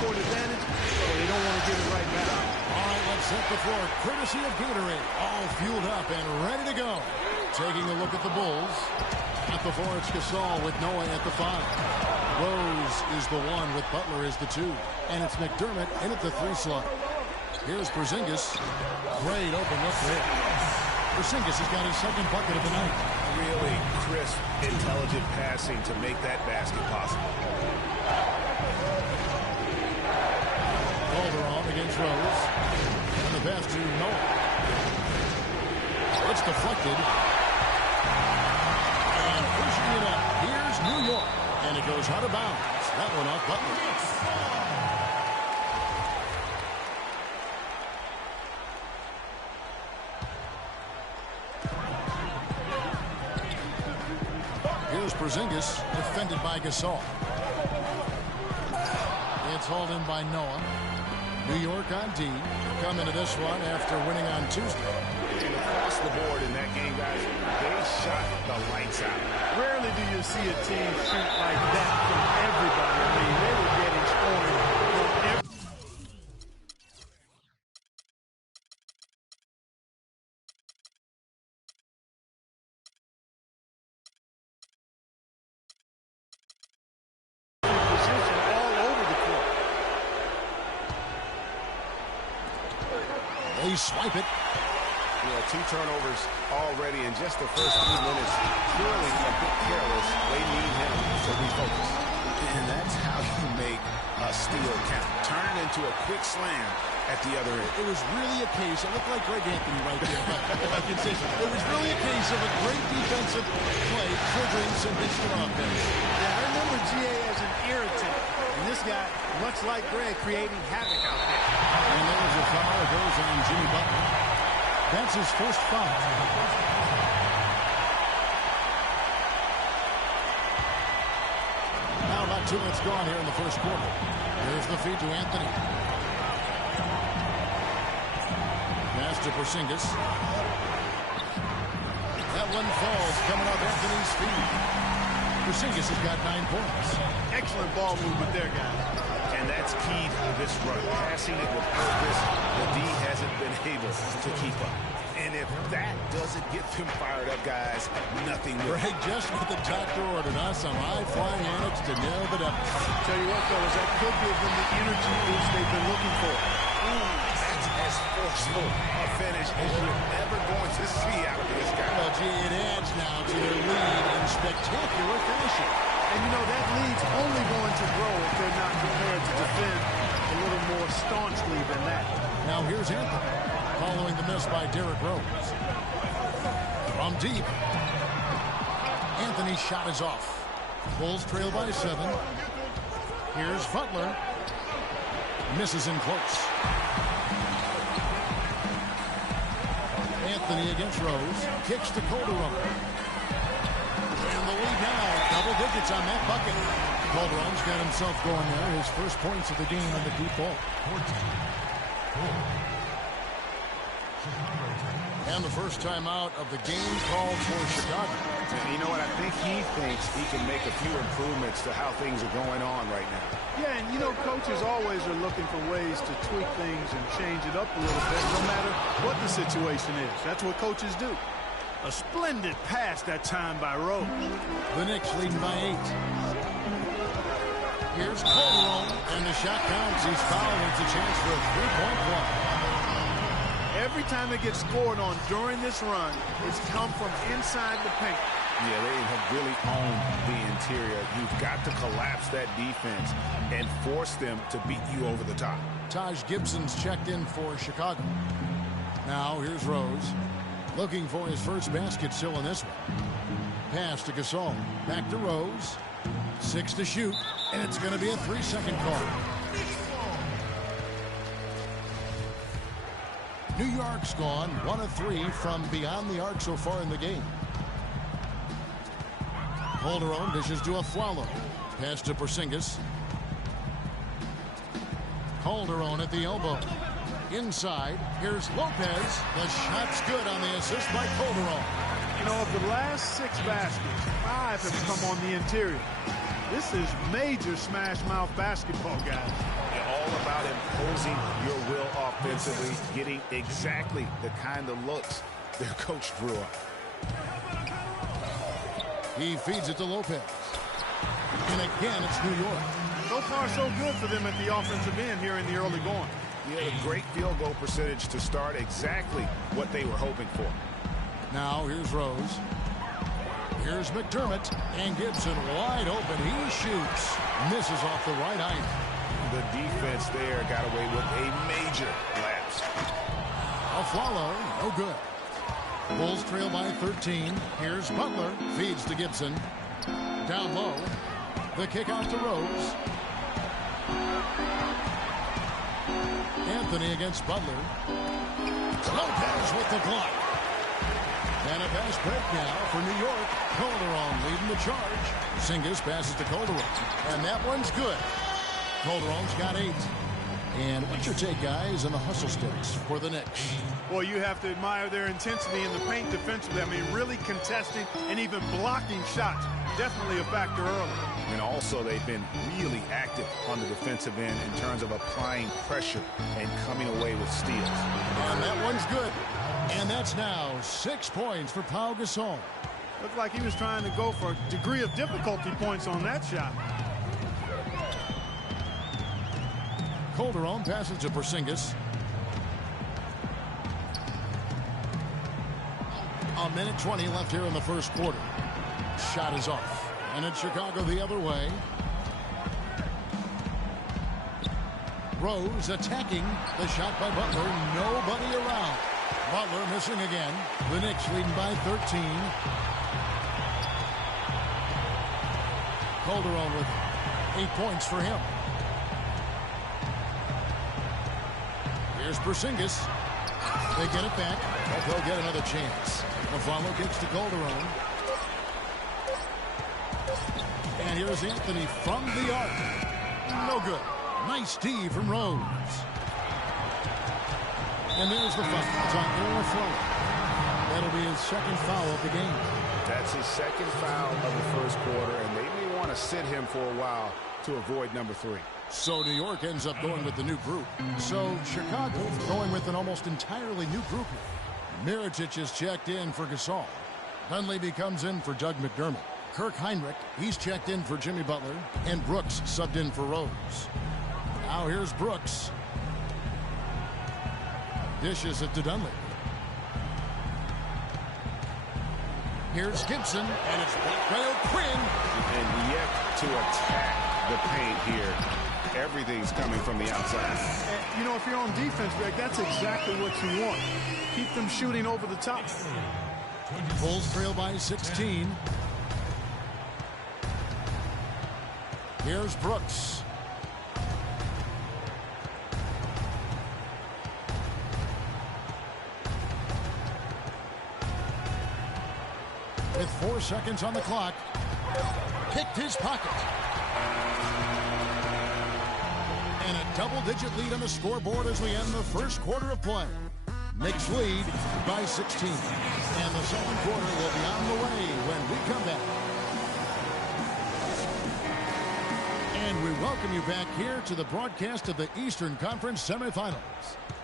court advantage, but they don't want to give it right back. All right, let's set the floor. Courtesy of Gatorade. All fueled up and ready to go. Taking a look at the Bulls. At the 4, it's Gasol with Noah at the 5. Rose is the 1 with Butler is the 2. And it's McDermott in at the 3 slot. Here's Porzingis. Great open look for him. Porzingis has got his second bucket of the night. Really crisp, intelligent passing to make that basket possible. Calderon against Rose. And the pass to Noah. It's deflected. And pushing it up. Here's New York. And it goes out of bounds. That one off Butler. Here's Porzingis, defended by Gasol. It's hauled in by Noah. New York on D. Coming to this one after winning on Tuesday. And across the board in that game, guys, they shot the lights out. Rarely do you see a team shoot like that from everybody. I mean, they were getting scoring from every. Position all over the court. They swipe it. You know, 2 turnovers already in just the first 3 minutes. Clearly a bit careless. They need him to refocus. And that's how you make a steal count. Turn it into a quick slam at the other end. It was really a case, it looked like Greg Anthony right there, but if I can say so, it was really a case of a great defensive play triggering some instant offense. Yeah, I remember GA as an irritant. And this guy, much like Greg, creating havoc out there. And there's a foul that goes on Jimmy Butler. That's his first foul. Now about 2 minutes gone here in the first quarter. Here's the feed to Anthony. Pass to Porzingis. That one falls coming off Anthony's feet. Porzingis has got 9 points. Excellent ball movement there, guys. And that's key to this run. Passing it with purpose. The D hasn't been able to keep up. And if that doesn't get them fired up, guys, nothing will. Greg just what the doctor ordered us. Some high-flying antics to nail the devil. Tell you what, fellas, that could give them the energy boost they've been looking for. That's as forceful a finish as you're ever going to see out of this guy. Well, gee, it adds now to their lead in spectacular fashion. And, you know, that lead's only going to grow if they're not prepared to defend a little more staunchly than that. Now here's Anthony, following the miss by Derrick Rose. From deep. Anthony's shot is off. Bulls trail by 7. Here's Butler. Misses in close. Anthony against Rose. Kicks to Calderon. And the lead now, double digits on that bucket. Calderon's got himself going there. His first points of the game on the deep ball. And the first time out of the game called for Chicago. And you know what? I think he thinks he can make a few improvements to how things are going on right now. Yeah, and you know, coaches always are looking for ways to tweak things and change it up a little bit, no matter what the situation is. That's what coaches do. A splendid pass that time by Rose. The Knicks leading by 8. Here's Calderon, and the shot counts. He's fouled. It's a chance for a 3-point play. Every time it gets scored on during this run, it's come from inside the paint. Yeah, they have really owned the interior. You've got to collapse that defense and force them to beat you over the top. Taj Gibson's checked in for Chicago. Now here's Rose, looking for his first basket still in this one. Pass to Gasol. Back to Rose. 6 to shoot, and it's going to be a 3-second call. New York's gone 1 of 3 from beyond the arc so far in the game. Calderon dishes to Afflalo. Pass to Porzingis. Calderon at the elbow. Inside, here's Lopez. The shot's good on the assist by Calderon. You know, of the last 6 baskets, 5 have come on the interior. This is major smash mouth basketball, guys. Yeah, all all about imposing your will offensively, getting exactly the kind of looks their coach drew up. He feeds it to Lopez. And again, it's New York. So far, so good for them at the offensive end here in the early going. He had a great field goal percentage to start, exactly what they were hoping for. Now here's Rose. Here's McDermott. And Gibson wide open. He shoots. Misses off the right iron. The defense there got away with a major lapse. Afflalo, no good. Bulls trail by 13. Here's Butler. Feeds to Gibson. Down low. The kick out to Rose. Anthony against Butler. Lopez with the block. And a fast break now for New York. Calderon leading the charge. Porzingis passes to Calderon. And that one's good. Calderon's got 8. And what's your take, guys, on the hustle sticks for the Knicks? Well, you have to admire their intensity in the paint defensively. I mean, really contesting and even blocking shots. Definitely a factor early. And also, they've been really active on the defensive end in terms of applying pressure and coming away with steals. And that one's good. And that's now 6 points for Pau Gasol. Looked like he was trying to go for a degree of difficulty points on that shot. Calderon passes to Porzingis. A minute 20 left here in the first quarter. Shot is off. And it's Chicago the other way. Rose attacking. The shot by Butler. Nobody around. Butler missing again. The Knicks leading by 13. Calderon with 8 points for him. Here's Porzingis. They get it back, but they'll get another chance. Afflalo kicks to Calderon. And here's Anthony from the arc. No good. Nice D from Rose. And there's the foul. It's on Afflalo. That'll be his second foul of the game. That's his second foul of the first quarter, and they may want to sit him for a while to avoid number 3. So New York ends up going with the new group. So Chicago going with an almost entirely new group here. Mirotic is checked in for Gasol. Dunleavy comes in for Doug McDermott. Kirk Heinrich, he's checked in for Jimmy Butler. And Brooks subbed in for Rose. Now here's Brooks. Dishes it to Dunleavy. Here's Gibson, and it's blocked by O'Quinn. And yet to attack the paint here. Everything's coming from the outside. And, you know, if you're on defense, Greg, that's exactly what you want. Keep them shooting over the top. Bulls trail by 16. Here's Brooks. With 4 seconds on the clock, picked his pocket. And a double-digit lead on the scoreboard as we end the first quarter of play. Knicks lead by 16. And the second quarter will be on the way when we come back. And we welcome you back here to the broadcast of the Eastern Conference semifinals.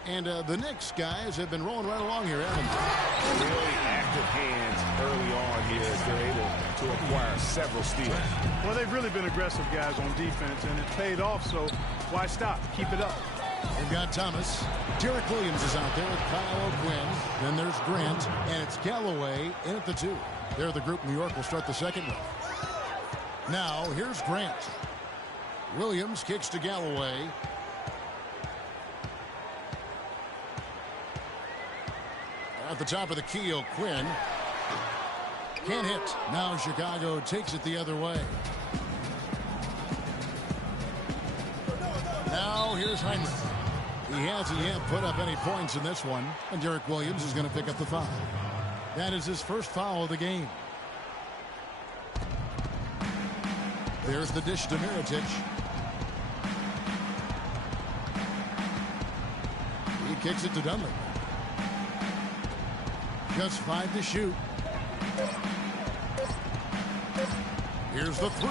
And the Knicks guys have been rolling right along here, haven't they? Really active hands early on here as they're able to acquire several steals. Well, they've really been aggressive guys on defense, and it's paid off, so why stop? Keep it up. We've got Thomas. Derek Williams is out there with Kyle O'Quinn. Then there's Grant, and it's Galloway in at the 2. They're the group New York will start the second with. Now, here's Grant. Williams kicks to Galloway. At the top of the key, O'Quinn. Can't hit. Now Chicago takes it the other way. Now here's Heinrich. He hasn't yet put up any points in this one. And Derek Williams is going to pick up the foul. That is his first foul of the game. There's the dish to Mirotic. He kicks it to Dunleavy. Just 5 to shoot. Here's the 3.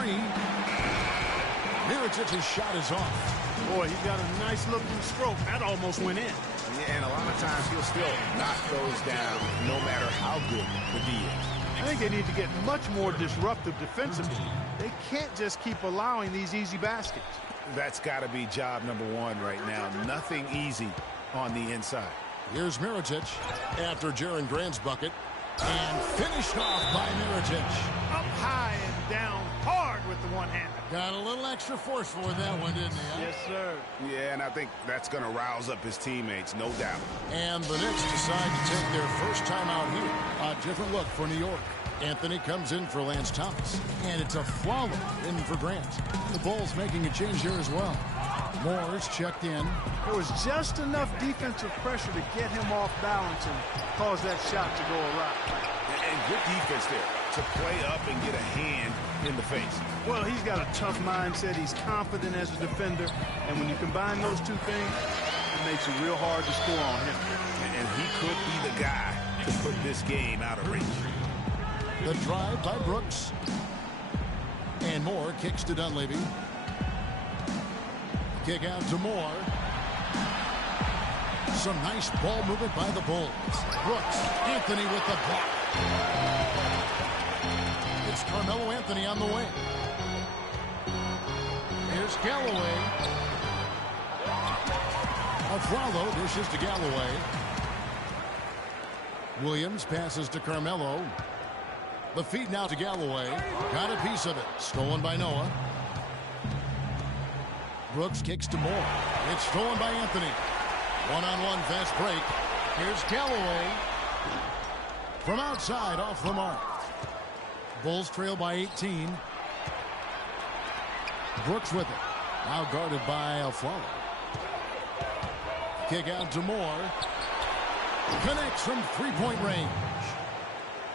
Mirotich's shot is off. Boy, he got a nice looking stroke. That almost went in. Yeah, and a lot of times he'll still knock those down no matter how good the D is. I think they need to get much more disruptive defensively. They can't just keep allowing these easy baskets. That's got to be job number one right now. Nothing easy on the inside. Here's Mirotic after Jaren Grant's bucket. And finished off by Mirotic. Up high and down hard with the one-hander. Got a little extra forceful with that one, didn't he? Huh? Yes, sir. Yeah, and I think that's going to rouse up his teammates, no doubt. And the Knicks decide to take their first time out here. A different look for New York. Anthony comes in for Lance Thomas. And it's a Flalo in for Grant. The Bulls making a change here as well. Moore's checked in. There was just enough defensive pressure to get him off balance and cause that shot to go awry. And good defense there to play up and get a hand in the face. Well, he's got a tough mindset. He's confident as a defender. And when you combine those two things, it makes it real hard to score on him. And he could be the guy to put this game out of reach. The drive by Brooks. And Moore kicks to Dunleavy. Kick out to Moore. Some nice ball movement by the Bulls. Brooks, Anthony with the block. It's Carmelo Anthony on the wing. Here's Galloway. Afralo dishes to Galloway. Williams passes to Carmelo. The feed now to Galloway. Got a piece of it. Stolen by Noah. Brooks kicks to Moore. It's stolen by Anthony. One-on-one fast break. Here's Galloway. From outside off the mark. Bulls trail by 18. Brooks with it. Now guarded by Aflalo. Kick out to Moore. Connects from three-point range.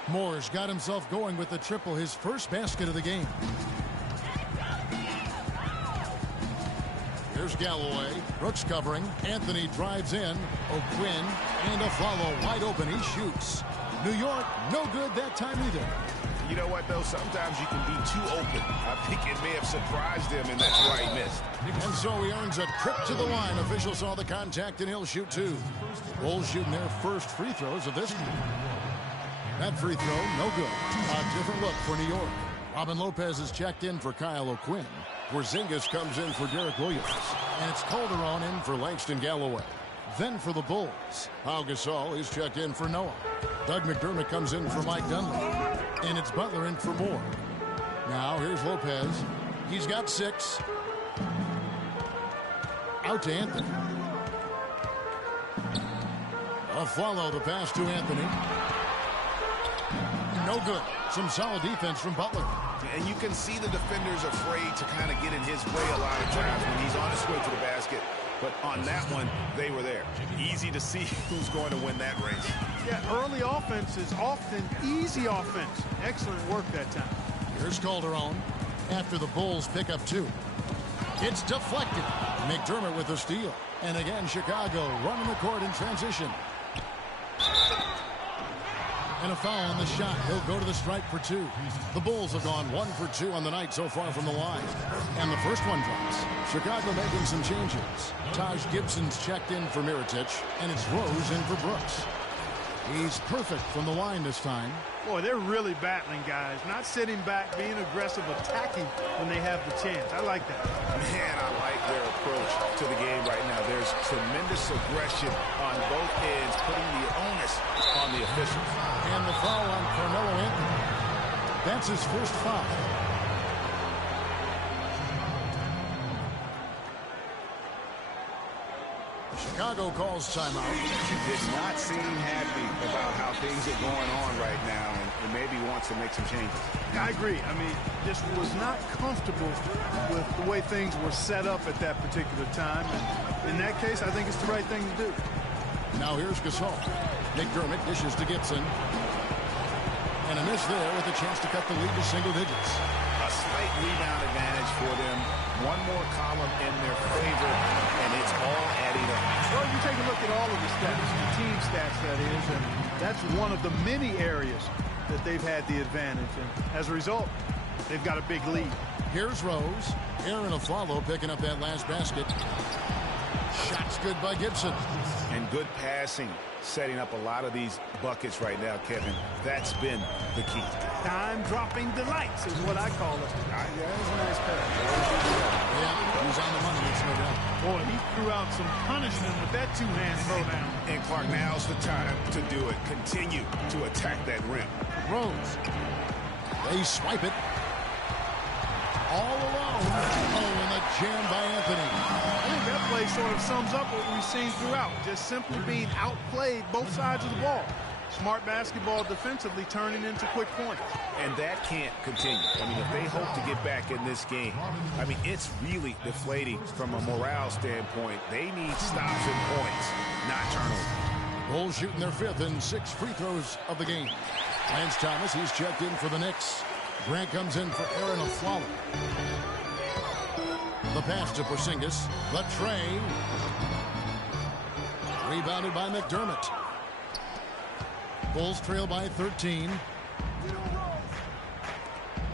Moore's got himself going with the triple, his first basket of the game. Here's Galloway. Brooks covering. Anthony drives in. O'Quinn and Aflalo wide open. He shoots. New York, no good that time either. You know what, though? Sometimes you can be too open. I think it may have surprised him, and that's why he missed. And so he earns a trip to the line. Official saw the contact, and he'll shoot two. Bulls shooting their first free throws of this game. That free throw, no good. A different look for New York. Robin Lopez is checked in for Kyle O'Quinn. Porzingis comes in for Derek Williams. And it's Calderon in for Langston Galloway. Then for the Bulls, Pau Gasol is checked in for Noah. Doug McDermott comes in for Mike Dunleavy. And it's Butler in for Moore. Now here's Lopez. He's got 6. Out to Anthony. Aflalo the pass to Anthony. No good. Some solid defense from Butler. And you can see the defenders afraid to kind of get in his way a lot of times when he's on his way to the basket. But on that one, they were there. Easy to see who's going to win that race. Yeah, early offense is often easy offense. Excellent work that time. Here's Calderon after the Bulls pick up 2. It's deflected. McDermott with the steal. And again, Chicago running the court in transition. And a foul on the shot. He'll go to the stripe for 2. The Bulls have gone 1 for 2 on the night so far from the line. And the first one drops. Chicago making some changes. Taj Gibson's checked in for Mirotic. And it's Rose in for Brooks. He's perfect from the line this time. Boy, they're really battling, guys. Not sitting back, being aggressive, attacking when they have the chance. I like that. Man, I like their approach to the game right now. There's tremendous aggression on both ends, putting the onus on the officials. And the foul on Carmelo Anthony. That's his first foul. Chicago calls timeout. Did not seem happy about how things are going on right now, and maybe wants to make some changes. I agree. I mean, just was not comfortable with the way things were set up at that particular time. And in that case, I think it's the right thing to do. Now here's Gasol. McDermott dishes to Gibson. And a miss there with a chance to cut the lead to single digits. A slight rebound advantage for them. One more column in their favor, and it's all adding up. Well, you take a look at all of the stats, the team stats, that is, and that's one of the many areas that they've had the advantage. And as a result, they've got a big lead. Here's Rose. Aaron Aflalo picking up that last basket. Shots good by Gibson. And good passing, setting up a lot of these buckets right now, Kevin. That's been the key. Time-dropping delights is what I call it. Yeah, that's a nice pass. Yeah, he's on the money, it's no doubt. Boy, he threw out some punishment with that two-hand throwdown. And Clark, now's the time to do it. Continue to attack that rim. Rose. They swipe it. All alone. Oh, and a jam by Anthony. I think that play sort of sums up what we've seen throughout. Just simply being outplayed both sides of the ball. Smart basketball defensively turning into quick points. And that can't continue. I mean, if they hope to get back in this game, I mean, it's really deflating from a morale standpoint. They need stops and points, not turnovers. Bulls shooting their 5th and 6 free throws of the game. Lance Thomas, he's checked in for the Knicks. Grant comes in for Aaron Aflalo. The pass to Porzingis. The tray. Rebounded by McDermott. Bulls trail by 13.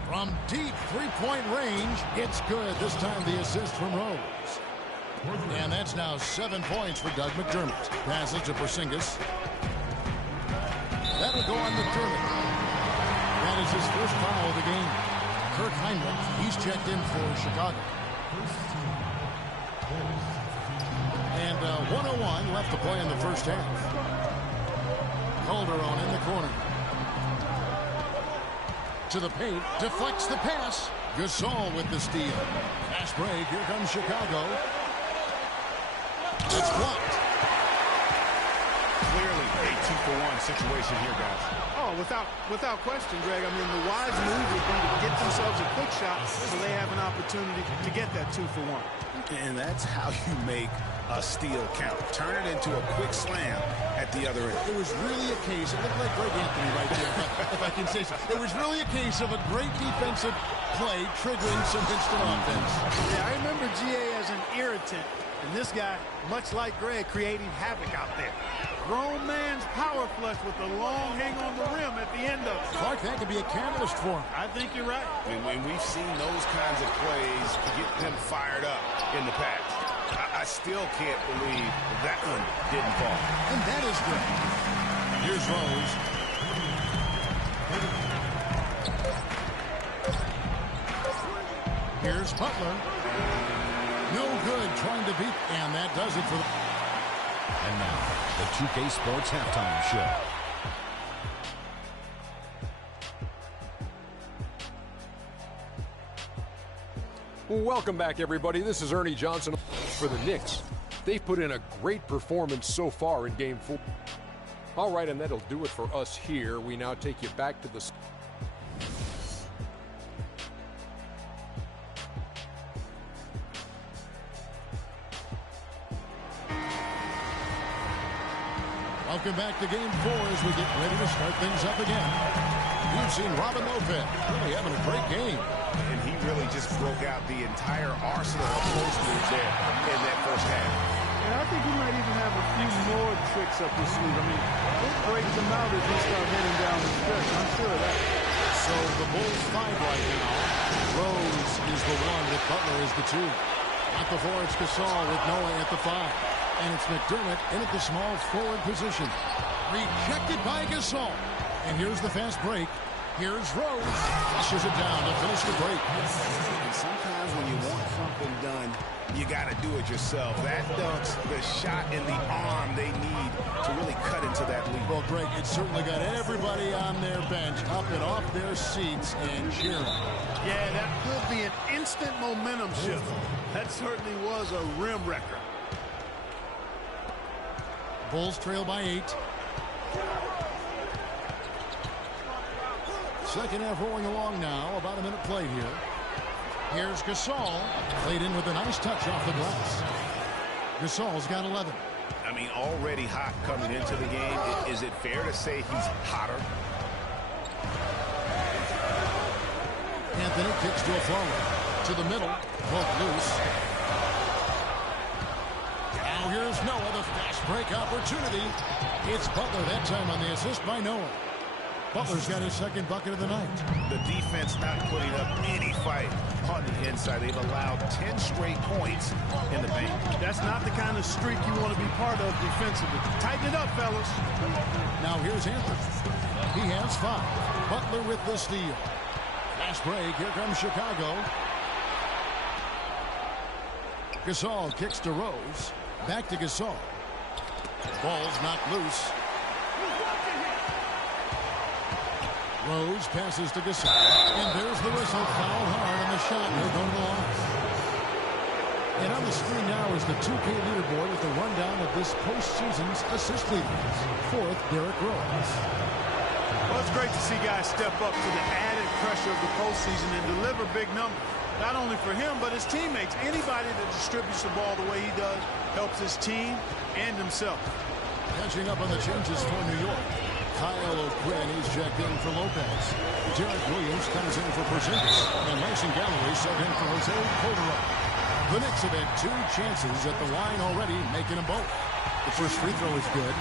From deep three-point range, it's good. This time the assist from Rose. And that's now 7 points for Doug McDermott. Passes to Porzingis. That'll go on McDermott. That is his first foul of the game. Kirk Heinrich, he's checked in for Chicago. And 1:01 left to play in the first half. Calderon in the corner. To the paint, deflects the pass. Gasol with the steal. Fast break, here comes Chicago. It's blocked. Clearly a 2-for-1 situation here, guys. Oh, without question, Greg. I mean, the wise move would be to get themselves a quick shot so they have an opportunity to get that 2-for-1. And that's how you make a steal count. Turn it into a quick slam at the other end. It was really a case, it looked like Greg Anthony right there, if I can say so. It was really a case of a great defensive play triggering some instant offense. Yeah, I remember GA as an irritant, and this guy, much like Greg, creating havoc out there. Grown man's power flush with a long hang on the rim at the end of it. Clark, that could be a catalyst for him. I think you're right. And when we've seen those kinds of plays get them fired up in the past, I still can't believe that one didn't fall. And that is good. Here's Rose. Here's Butler. No good trying to beat, and that does it for the... And now, the 2K Sports Halftime Show. Welcome back, everybody. This is Ernie Johnson for the Knicks. They've put in a great performance so far in Game 4. All right, and that'll do it for us here. We now take you back to the... Welcome back to Game 4 as we get ready to start things up again. You've seen Robin Lopez really having a great game. And he really just broke out the entire arsenal of post moves there in that first half. And I think he might even have a few more tricks up his sleeve. I mean, he'll break them out as he start heading down the stretch. I'm sure of that. So the Bulls 5 right now. Rose is the 1 with Butler is the 2. At the 4, it's Gasol with Noah at the 5. And it's McDermott in at the small forward position. Rejected by Gasol. And here's the fast break. Here's Rose. Flushes it down to finish the break. And sometimes when you want something done, you got to do it yourself. That dunk's the shot in the arm they need to really cut into that lead. Well, Greg, it certainly got everybody on their bench up and off their seats and cheering. Yeah, that could be an instant momentum shift. That certainly was a rim wrecker. Bulls trail by 8. Second half rolling along now. About a minute played here. Here's Gasol. Played in with a nice touch off the glass. Gasol's got 11. I mean, already hot coming into the game. Is it fair to say he's hotter? Anthony kicks to a flow. To the middle. Both loose. Now here's Noah, the fast break opportunity. It's Butler that time on the assist by Noah. Butler's got his second bucket of the night. The defense not putting up any fight on the inside. They've allowed 10 straight points in the paint. That's not the kind of streak you want to be part of defensively. Tighten it up, fellas. Now here's Anthony. He has 5. Butler with the steal. Fast break. Here comes Chicago. Gasol kicks to Rose. Back to Gasol. Ball's knocked loose. Rose passes to Gasol. And there's the whistle. Foul hard on the shot. They'll go to the line. And on the screen now is the 2K leaderboard with a rundown of this postseason's assist leaders. 4th, Derrick Rose. Well, it's great to see guys step up to the added pressure of the postseason and deliver big numbers. Not only for him, but his teammates. Anybody that distributes the ball the way he does helps his team and himself. Catching up on the changes for New York. Kyle O'Quinn is checked in for Lopez. Derek Williams comes in for Porzingis. And Langston Galloway subbed in for Jose Calderon. The Knicks have had 2 chances at the line already, making them both. The first free throw is good.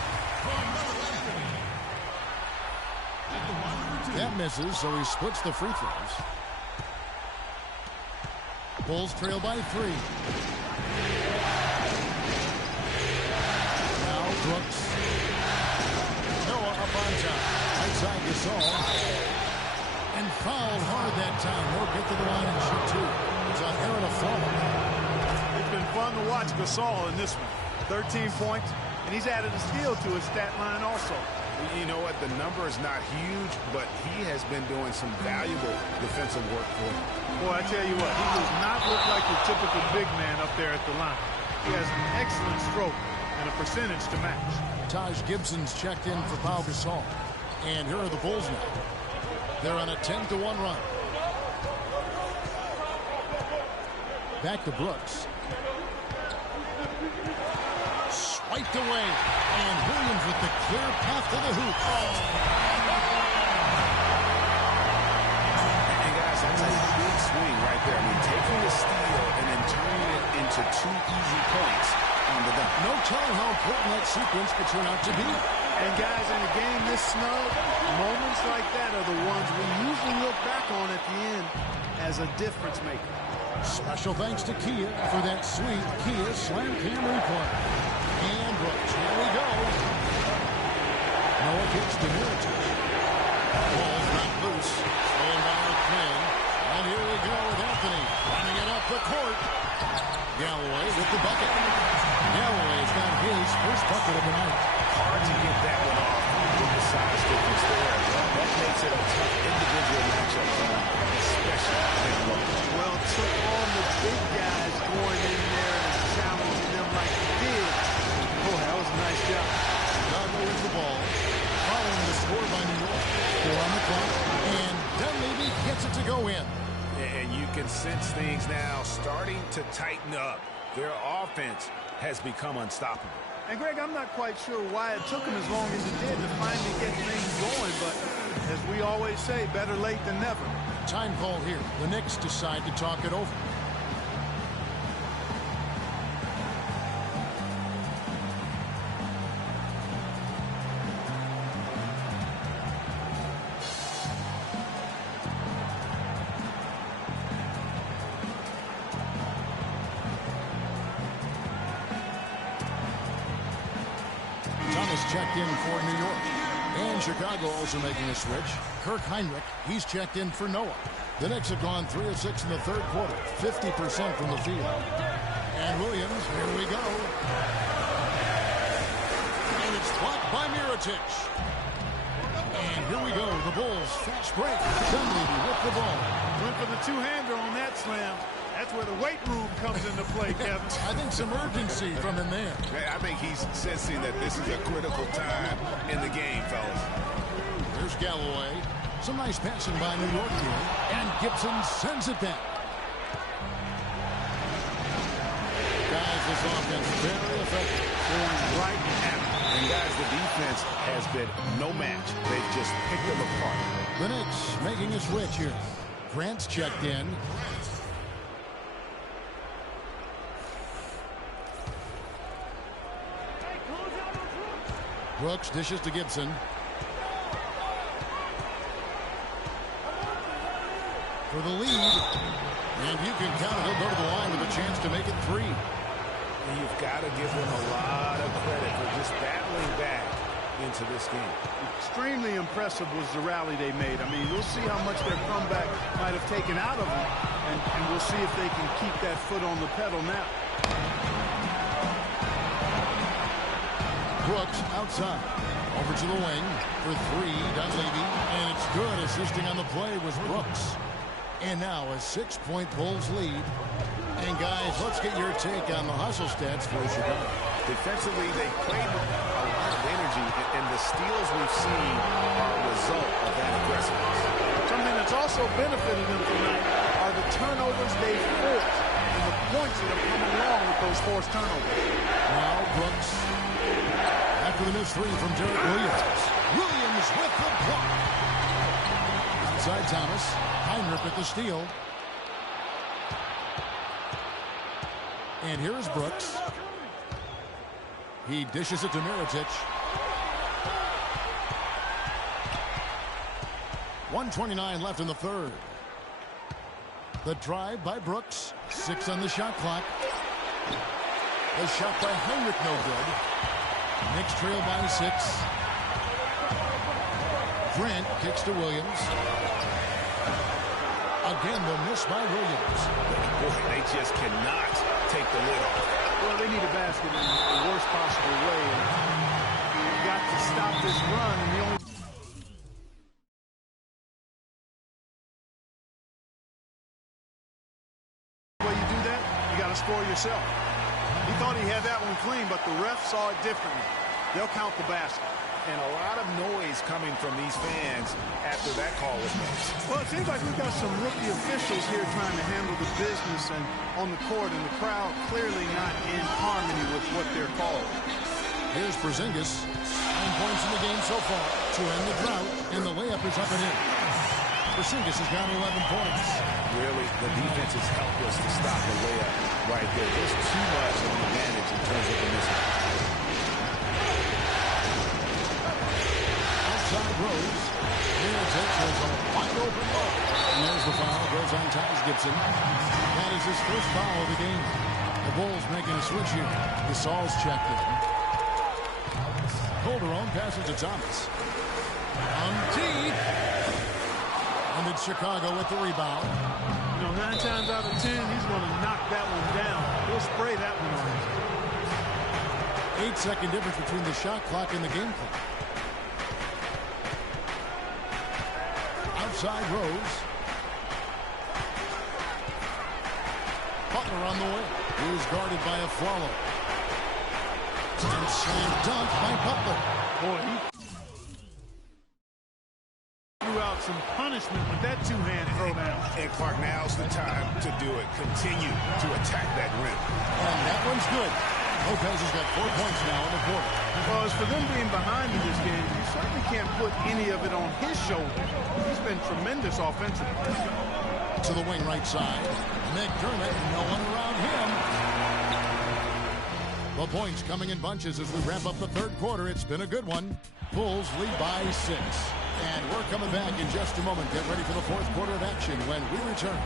That misses, so he splits the free throws. Bulls trail by 3. Now Brooks. Noah up on top. Right side Gasol. And fouled hard that time. No get to the line and shoot 2. It's on Aaron Aflalo. It's been fun to watch Gasol in this one. 13 points, and he's added a steal to his stat line also. You know what? The number is not huge, but he has been doing some valuable defensive work for him. Boy, I tell you what, he does not look like your typical big man up there at the line. He has an excellent stroke and a percentage to match. Taj Gibson's checked in for Pau Gasol. And here are the Bulls now. They're on a 10-1 run. Back to Brooks. Swiped away. And Williams with the clear path to the hoop. And guys, that's a big swing right there. I mean, taking the steal and then turning it into 2 easy points on the dunk. No telling how important that sequence could turn out to be. And guys, in a game this snug, moments like that are the ones we usually look back on at the end as a difference maker. Special thanks to Kia for that sweet Kia Slam Cam replay. And Brooks, here we go. Noah kicks to Mirotic. Ball's not loose. Stolen by O'Quinn. And here we go with Anthony running it up the court. Galloway with the bucket. Galloway's got his first bucket of the night. Hard to get that one off with the size difference there. That makes it a tough individual matchup for him, especially in low. Well, took on the big guys going in there and challenging them like he did. Boy, that was a nice job. Chicago with the ball. Following the score by New York. 4 on the clock. And Dunleavy gets it to go in. And you can sense things now starting to tighten up. Their offense has become unstoppable. And, Greg, I'm not quite sure why it took him as long as it did to finally get things going, but as we always say, better late than never. Time call here. The Knicks decide to talk it over. Checked in for New York. And Chicago also making a switch. Kirk Heinrich, he's checked in for Noah. The Knicks have gone 3 of 6 in the third quarter. 50% from the field. And Williams, here we go. And it's blocked by Mirotic. And here we go. The Bulls fast break. Dunleavy with the ball. Went for the two-hander on that slam. That's where the weight room comes into play, Kevin. I think some urgency from him there. I think he's sensing that this is a critical time in the game, fellas. There's Galloway. Some nice passing by New York here. And Gibson sends it back. Guys, this offense very effective. Going right at him. And guys, the defense has been no match. They've just picked them apart. The Knicks making a switch here. Grant's checked in. Brooks dishes to Gibson. for the lead. And you can count it. He'll go to the line with a chance to make it 3. You've got to give them a lot of credit for just battling back into this game. Extremely impressive was the rally they made. I mean, we'll see how much their comeback might have taken out of them, and we'll see if they can keep that foot on the pedal now. Brooks outside. Over to the wing for 3. Dunleavy. And it's good. Assisting on the play was Brooks. And now a 6-point Bulls lead. And guys, let's get your take on the hustle stats for Chicago. Defensively, they played with a lot of energy, and the steals we've seen are a result of that aggressiveness. Something that's also benefited them tonight are the turnovers they've forced and the points that have come along with those forced turnovers. Now Brooks, after the missed 3 from Derek Williams. Williams with the block. Outside Thomas. Heinrich at the steal. And here is Brooks. He dishes it to Mirotic. 1:29 left in the third. The drive by Brooks. 6 on the shot clock. The shot by Heinrich, no good. Knicks trail by 6. Grant kicks to Williams. Again, the miss by Williams. Boy, they just cannot take the lid off. Well, they need a basket in the worst possible way. And you've got to stop this run, and the only way you do that, you got to score yourself. He thought he had that one clean, but the ref saw it differently. They'll count the basket. And a lot of noise coming from these fans after that call was made. Well, it seems like we've got some rookie officials here trying to handle the business and on the court, and the crowd clearly not in harmony with what they're called. Here's Porzingis. 9 points in the game so far to end the drought, and the layup is up and in. Porzingis has got 11 points. Really, the defense is helpless to stop the layup right there. There's too much of an advantage in terms of the mismatch. Outside Rose. Mirotic has a wide open look. And there's the foul. Goes on Taj Gibson. That is his first foul of the game. The Bulls making a switch here. Gasol's checked in. Calderon passes to Thomas. On deep. And it's Chicago with the rebound. You know, 9 times out of 10, he's going to knock that one down. He'll spray that one on him. 8-second difference between the shot clock and the game clock. Outside Rose. Butler on the way. He was guarded by a Afflalo. And slam dunk by Butler. Boy, he threw out some punishment with that two-hand throwdown. And Clark, now's the time to do it. Continue to attack that rim. And that one's good. Lopez has got 4 points now in the quarter. Well, as for them being behind in this game, you certainly can't put any of it on his shoulders. He's been tremendous offensively. To the wing right side. McDermott, no one around him. The points coming in bunches as we wrap up the third quarter. It's been a good one. Bulls lead by 6. And we're coming back in just a moment. Get ready for the fourth quarter of action when we return.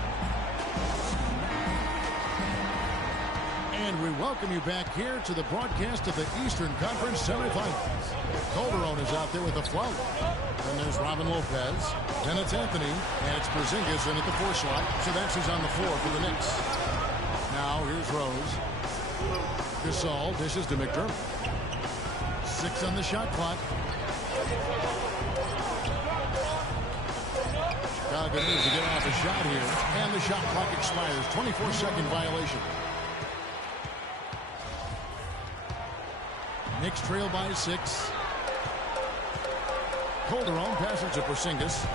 And we welcome you back here to the broadcast of the Eastern Conference semifinals. Calderon is out there with a float. Then there's Robin Lopez. Then it's Anthony. And it's Porzingis in at the 4 slot. So that's who's on the floor for the Knicks. Now here's Rose. Gasol dishes to McDermott. 6 on the shot clock. Chicago needs to get off a shot here. And the shot clock expires. 24-second violation. Knicks trail by 6. Calderon passes to Porzingis.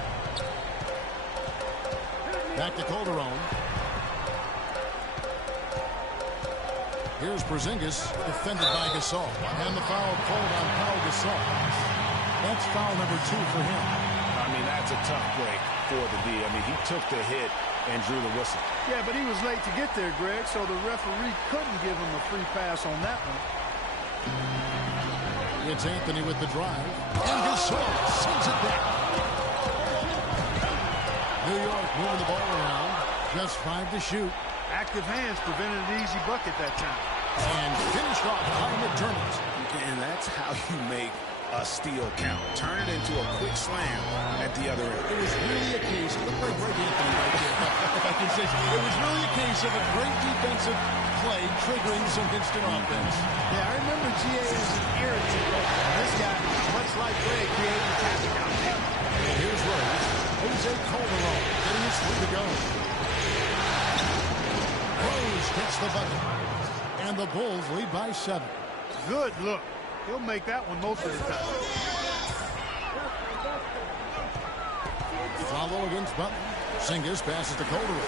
Back to Calderon. Here's Porzingis, defended by Gasol. And the foul called on Pau Gasol. That's foul number 2 for him. I mean, that's a tough break for the D. I mean, he took the hit and drew the whistle. Yeah, but he was late to get there, Greg, so the referee couldn't give him a free pass on that one. It's Anthony with the drive. And Gasol sends it back. New York moving the ball around. Just 5 to shoot. Active hands prevented an easy bucket that time. And finished off by McDermott. And that's how you make a steal count. Turn it into a quick slam at the other end. It was really a case, it looked like Greg Anthony right there, if I can say so. It was really a case of a great defensive play triggering some instant offense. Yeah, I remember GA as an irritant. This guy, much like Greg, creating traffic out there. And here's Rose. Jose Calderon getting his 3 to go. Rose gets the bucket. And the Bulls lead by 7. Good look. He'll make that one most of the time. Follow against Butler. Porzingis passes to Calderon.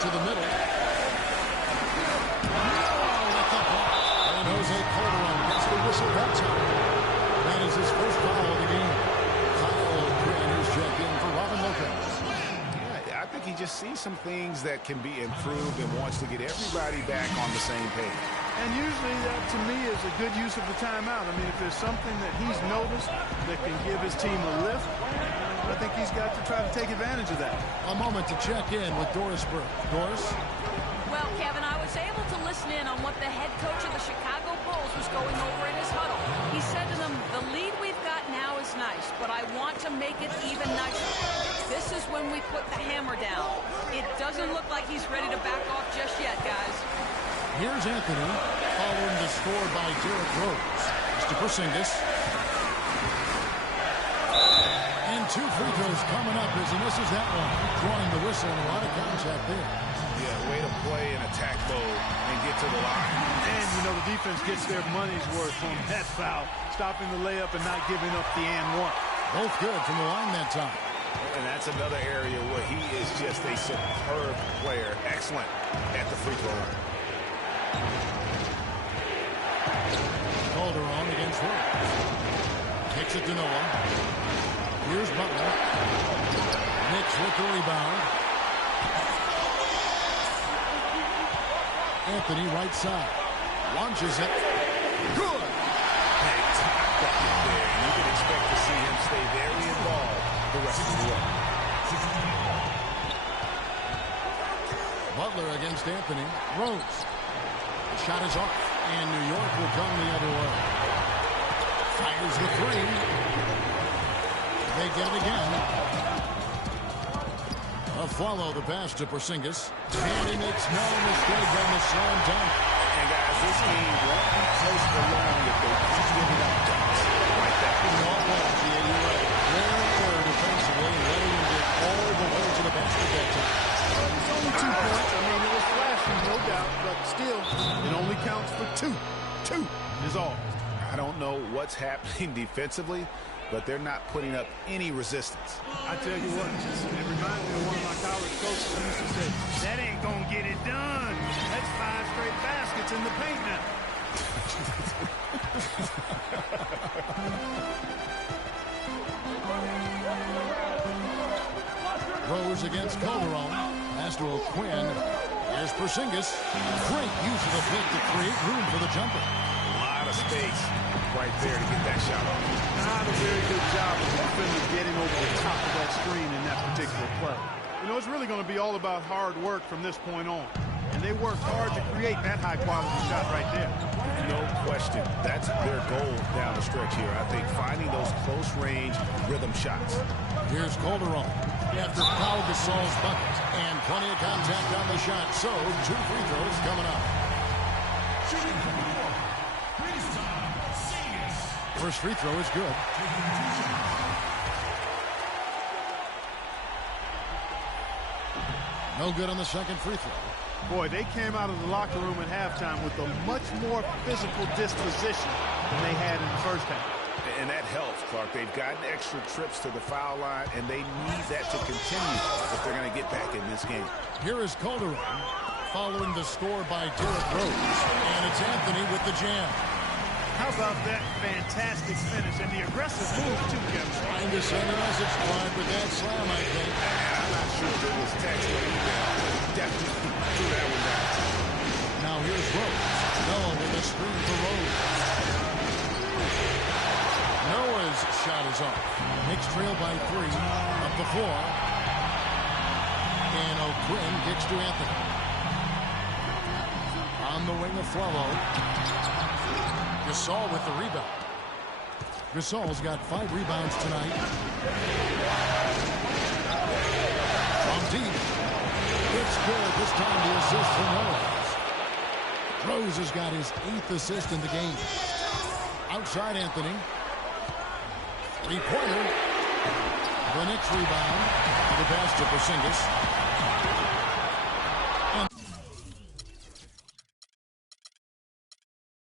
To the middle. Noah with the block. And Jose Calderon gets the whistle that time. That is his first foul of the game. Kyle Quinn is checked in for Robin Lopez. I think he just sees some things that can be improved and wants to get everybody back on the same page. And usually that, to me, is a good use of the timeout. I mean, if there's something that he's noticed that can give his team a lift, I think he's got to try to take advantage of that. A moment to check in with Doris Burke. Doris? Well, Kevin, I was able to listen in on what the head coach of the Chicago Bulls was going over in his huddle. He said to them, the lead we've got now is nice, but I want to make it even nicer. This is when we put the hammer down. It doesn't look like he's ready to back off just yet, guys. Here's Anthony following the score by Derrick Rose. Mr. Porzingis. And 2 free throws coming up as he misses that one. Drawing the whistle and a lot of contact there. Yeah, way to play in attack mode and get to the line. And, you know, the defense gets their money's worth on that foul, stopping the layup and not giving up the and one. Both good from the line that time. And that's another area where he is just a superb player. Excellent at the free throw line. Calderon against Rose. Kicks it to Noah. Here's Butler. Knicks with the rebound. Anthony right side. Launches it. Good. Big time bucket there. You can expect to see him stay very involved the rest of the way. Butler against Anthony. Rose. The shot is off. And New York will come the other way. Fires the 3. They get it again. Follow the pass to Porzingis. And he makes no mistake on the slam dunk. And guys, this game won't be close for long if they keep giving up dunks like that. You're right. Very defensively, letting him get all the way to the basket that time. It's only 2 points. I mean, it was flashy, no doubt, but still, it only counts for 2. 2 is all. I don't know what's happening defensively, but they're not putting up any resistance. I tell you what, it reminds me of one of my college coaches who used to say, that ain't going to get it done. That's 5 straight baskets in the paint now. Rose against Calderon. Pass to Quinn. There's Porzingis. Great use of the pick to create room for the jumper. A lot of space right there to get that shot off. Not a very good job of the defender getting over the top of that screen in that particular play. You know, it's really going to be all about hard work from this point on. And they worked hard to create that high-quality shot right there. No question. That's their goal down the stretch here. I think finding those close-range rhythm shots. Here's Calderon after Pau Gasol's bucket. And plenty of contact on the shot. So, 2 free throws coming up. First free throw is good. No good on the second free throw. Boy, they came out of the locker room at halftime with a much more physical disposition than they had in the first half. And that helps, Clark. They've gotten extra trips to the foul line, and they need that to continue if they're going to get back in this game. Here is Calderon following the score by Derrick Rose. And it's Anthony with the jam. How about that fantastic finish and the aggressive move, too, Kevin? Trying to send a message, Clyde, with that slam, I think. I'm not sure if it was text or email. Definitely threw that one down. Now here's Rose. Noah with a screen for Rose. Noah's shot is off. Knicks trail by 3. Up the floor. And O'Quinn kicks to Anthony. On the wing of Flello. Gasol with the rebound. Gasol's got 5 rebounds tonight. From deep. It's good. This time the assist from Rose. Rose has got his 8th assist in the game. Outside Anthony. 3-pointer. The Knicks rebound. The pass to Porzingis. And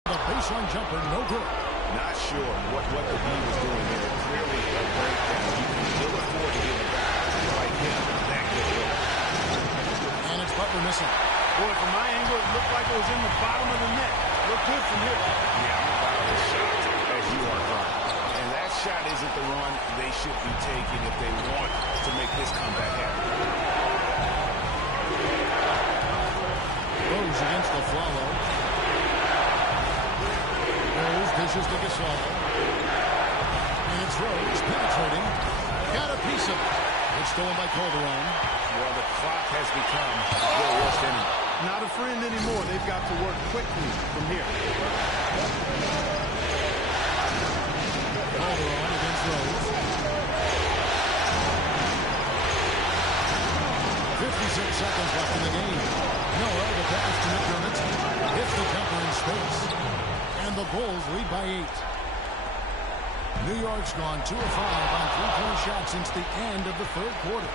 the baseline jumper, no good. Not sure what the D was doing there. Clearly a breakdown. You can still afford to give it back like him. That good look. And it's Butler missing. Boy, from my angle, it looked like it was in the bottom of the net. Looked good from here. Yeah, I'm about this shot as you are, Clark. And that shot isn't the run they should be taking if they want to make this comeback happen. Rose against the Flello. Rose dishes to Gasol. And it's Rose penetrating. Got a piece of it. It's stolen by Calderon. Well, the clock has become their worst enemy. Not a friend anymore. They've got to work quickly from here. Calderon against Rose. 56 seconds left in the game. Noah, the pass to McDermott. Hits the jumper in space. And the Bulls lead by 8. New York's gone 2 of 5 on 3-point shots since the end of the 3rd quarter.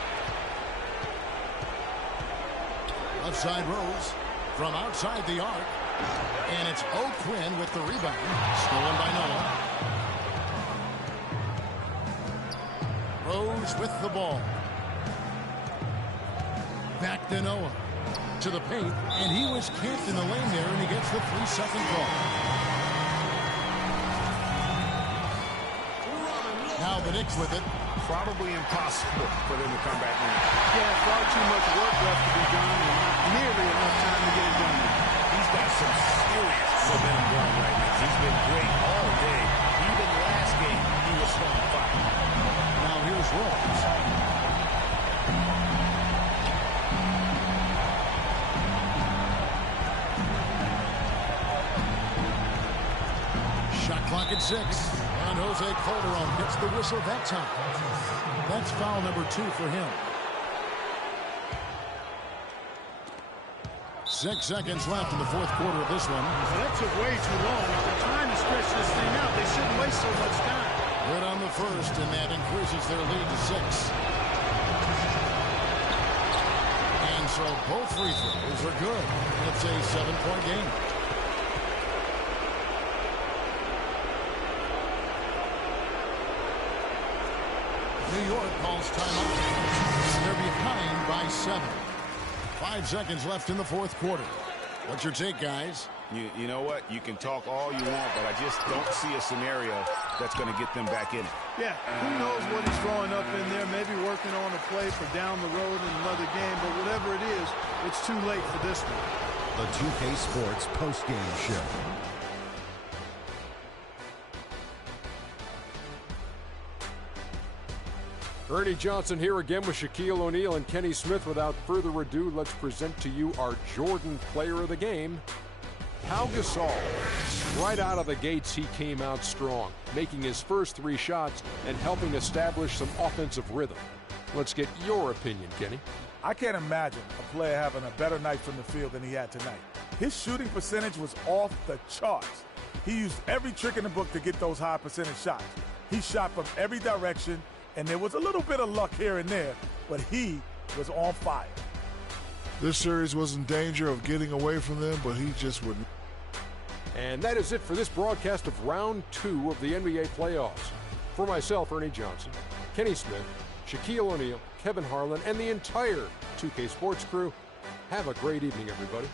Left side Rose from outside the arc. And it's O'Quinn with the rebound. Stolen by Noah. Rose with the ball. Back to Noah. To the paint. And he was camped in the lane there, and he gets the 3-second call. Now the Knicks with it. Probably impossible for them to come back in. Yeah, far too much work left to be done and not nearly enough time to get it done. He's got some serious momentum going right now. He's been great all day. Even last game, he was on fire. Now here's Rose. Shot clock at 6. And Jose Calderon gets the whistle that time. That's foul number 2 for him. 6 seconds left in the 4th quarter of this one. So that took way too long. If they're trying to stretch this thing out, they shouldn't waste so much time. Good on the first, and that increases their lead to 6. And so both free throws are good. It's a 7-point game. New York calls timeout. They're behind by 7. 5 seconds left in the 4th quarter. What's your take, guys? You know what? You can talk all you want, but I just don't see a scenario that's going to get them back in it. Yeah, who knows what he's throwing up in there, maybe working on a play for down the road in another game, but whatever it is, it's too late for this one. The 2K Sports postgame show. Ernie Johnson here again with Shaquille O'Neal and Kenny Smith. Without further ado, let's present to you our Jordan player of the game, Pau Gasol. Right out of the gates, he came out strong, making his first 3 shots and helping establish some offensive rhythm. Let's get your opinion, Kenny. I can't imagine a player having a better night from the field than he had tonight. His shooting percentage was off the charts. He used every trick in the book to get those high percentage shots. He shot from every direction, and there was a little bit of luck here and there, but he was on fire. This series was in danger of getting away from them, but he just wouldn't. And that is it for this broadcast of Round 2 of the NBA playoffs. For myself, Ernie Johnson, Kenny Smith, Shaquille O'Neal, Kevin Harlan, and the entire 2K Sports crew, have a great evening, everybody.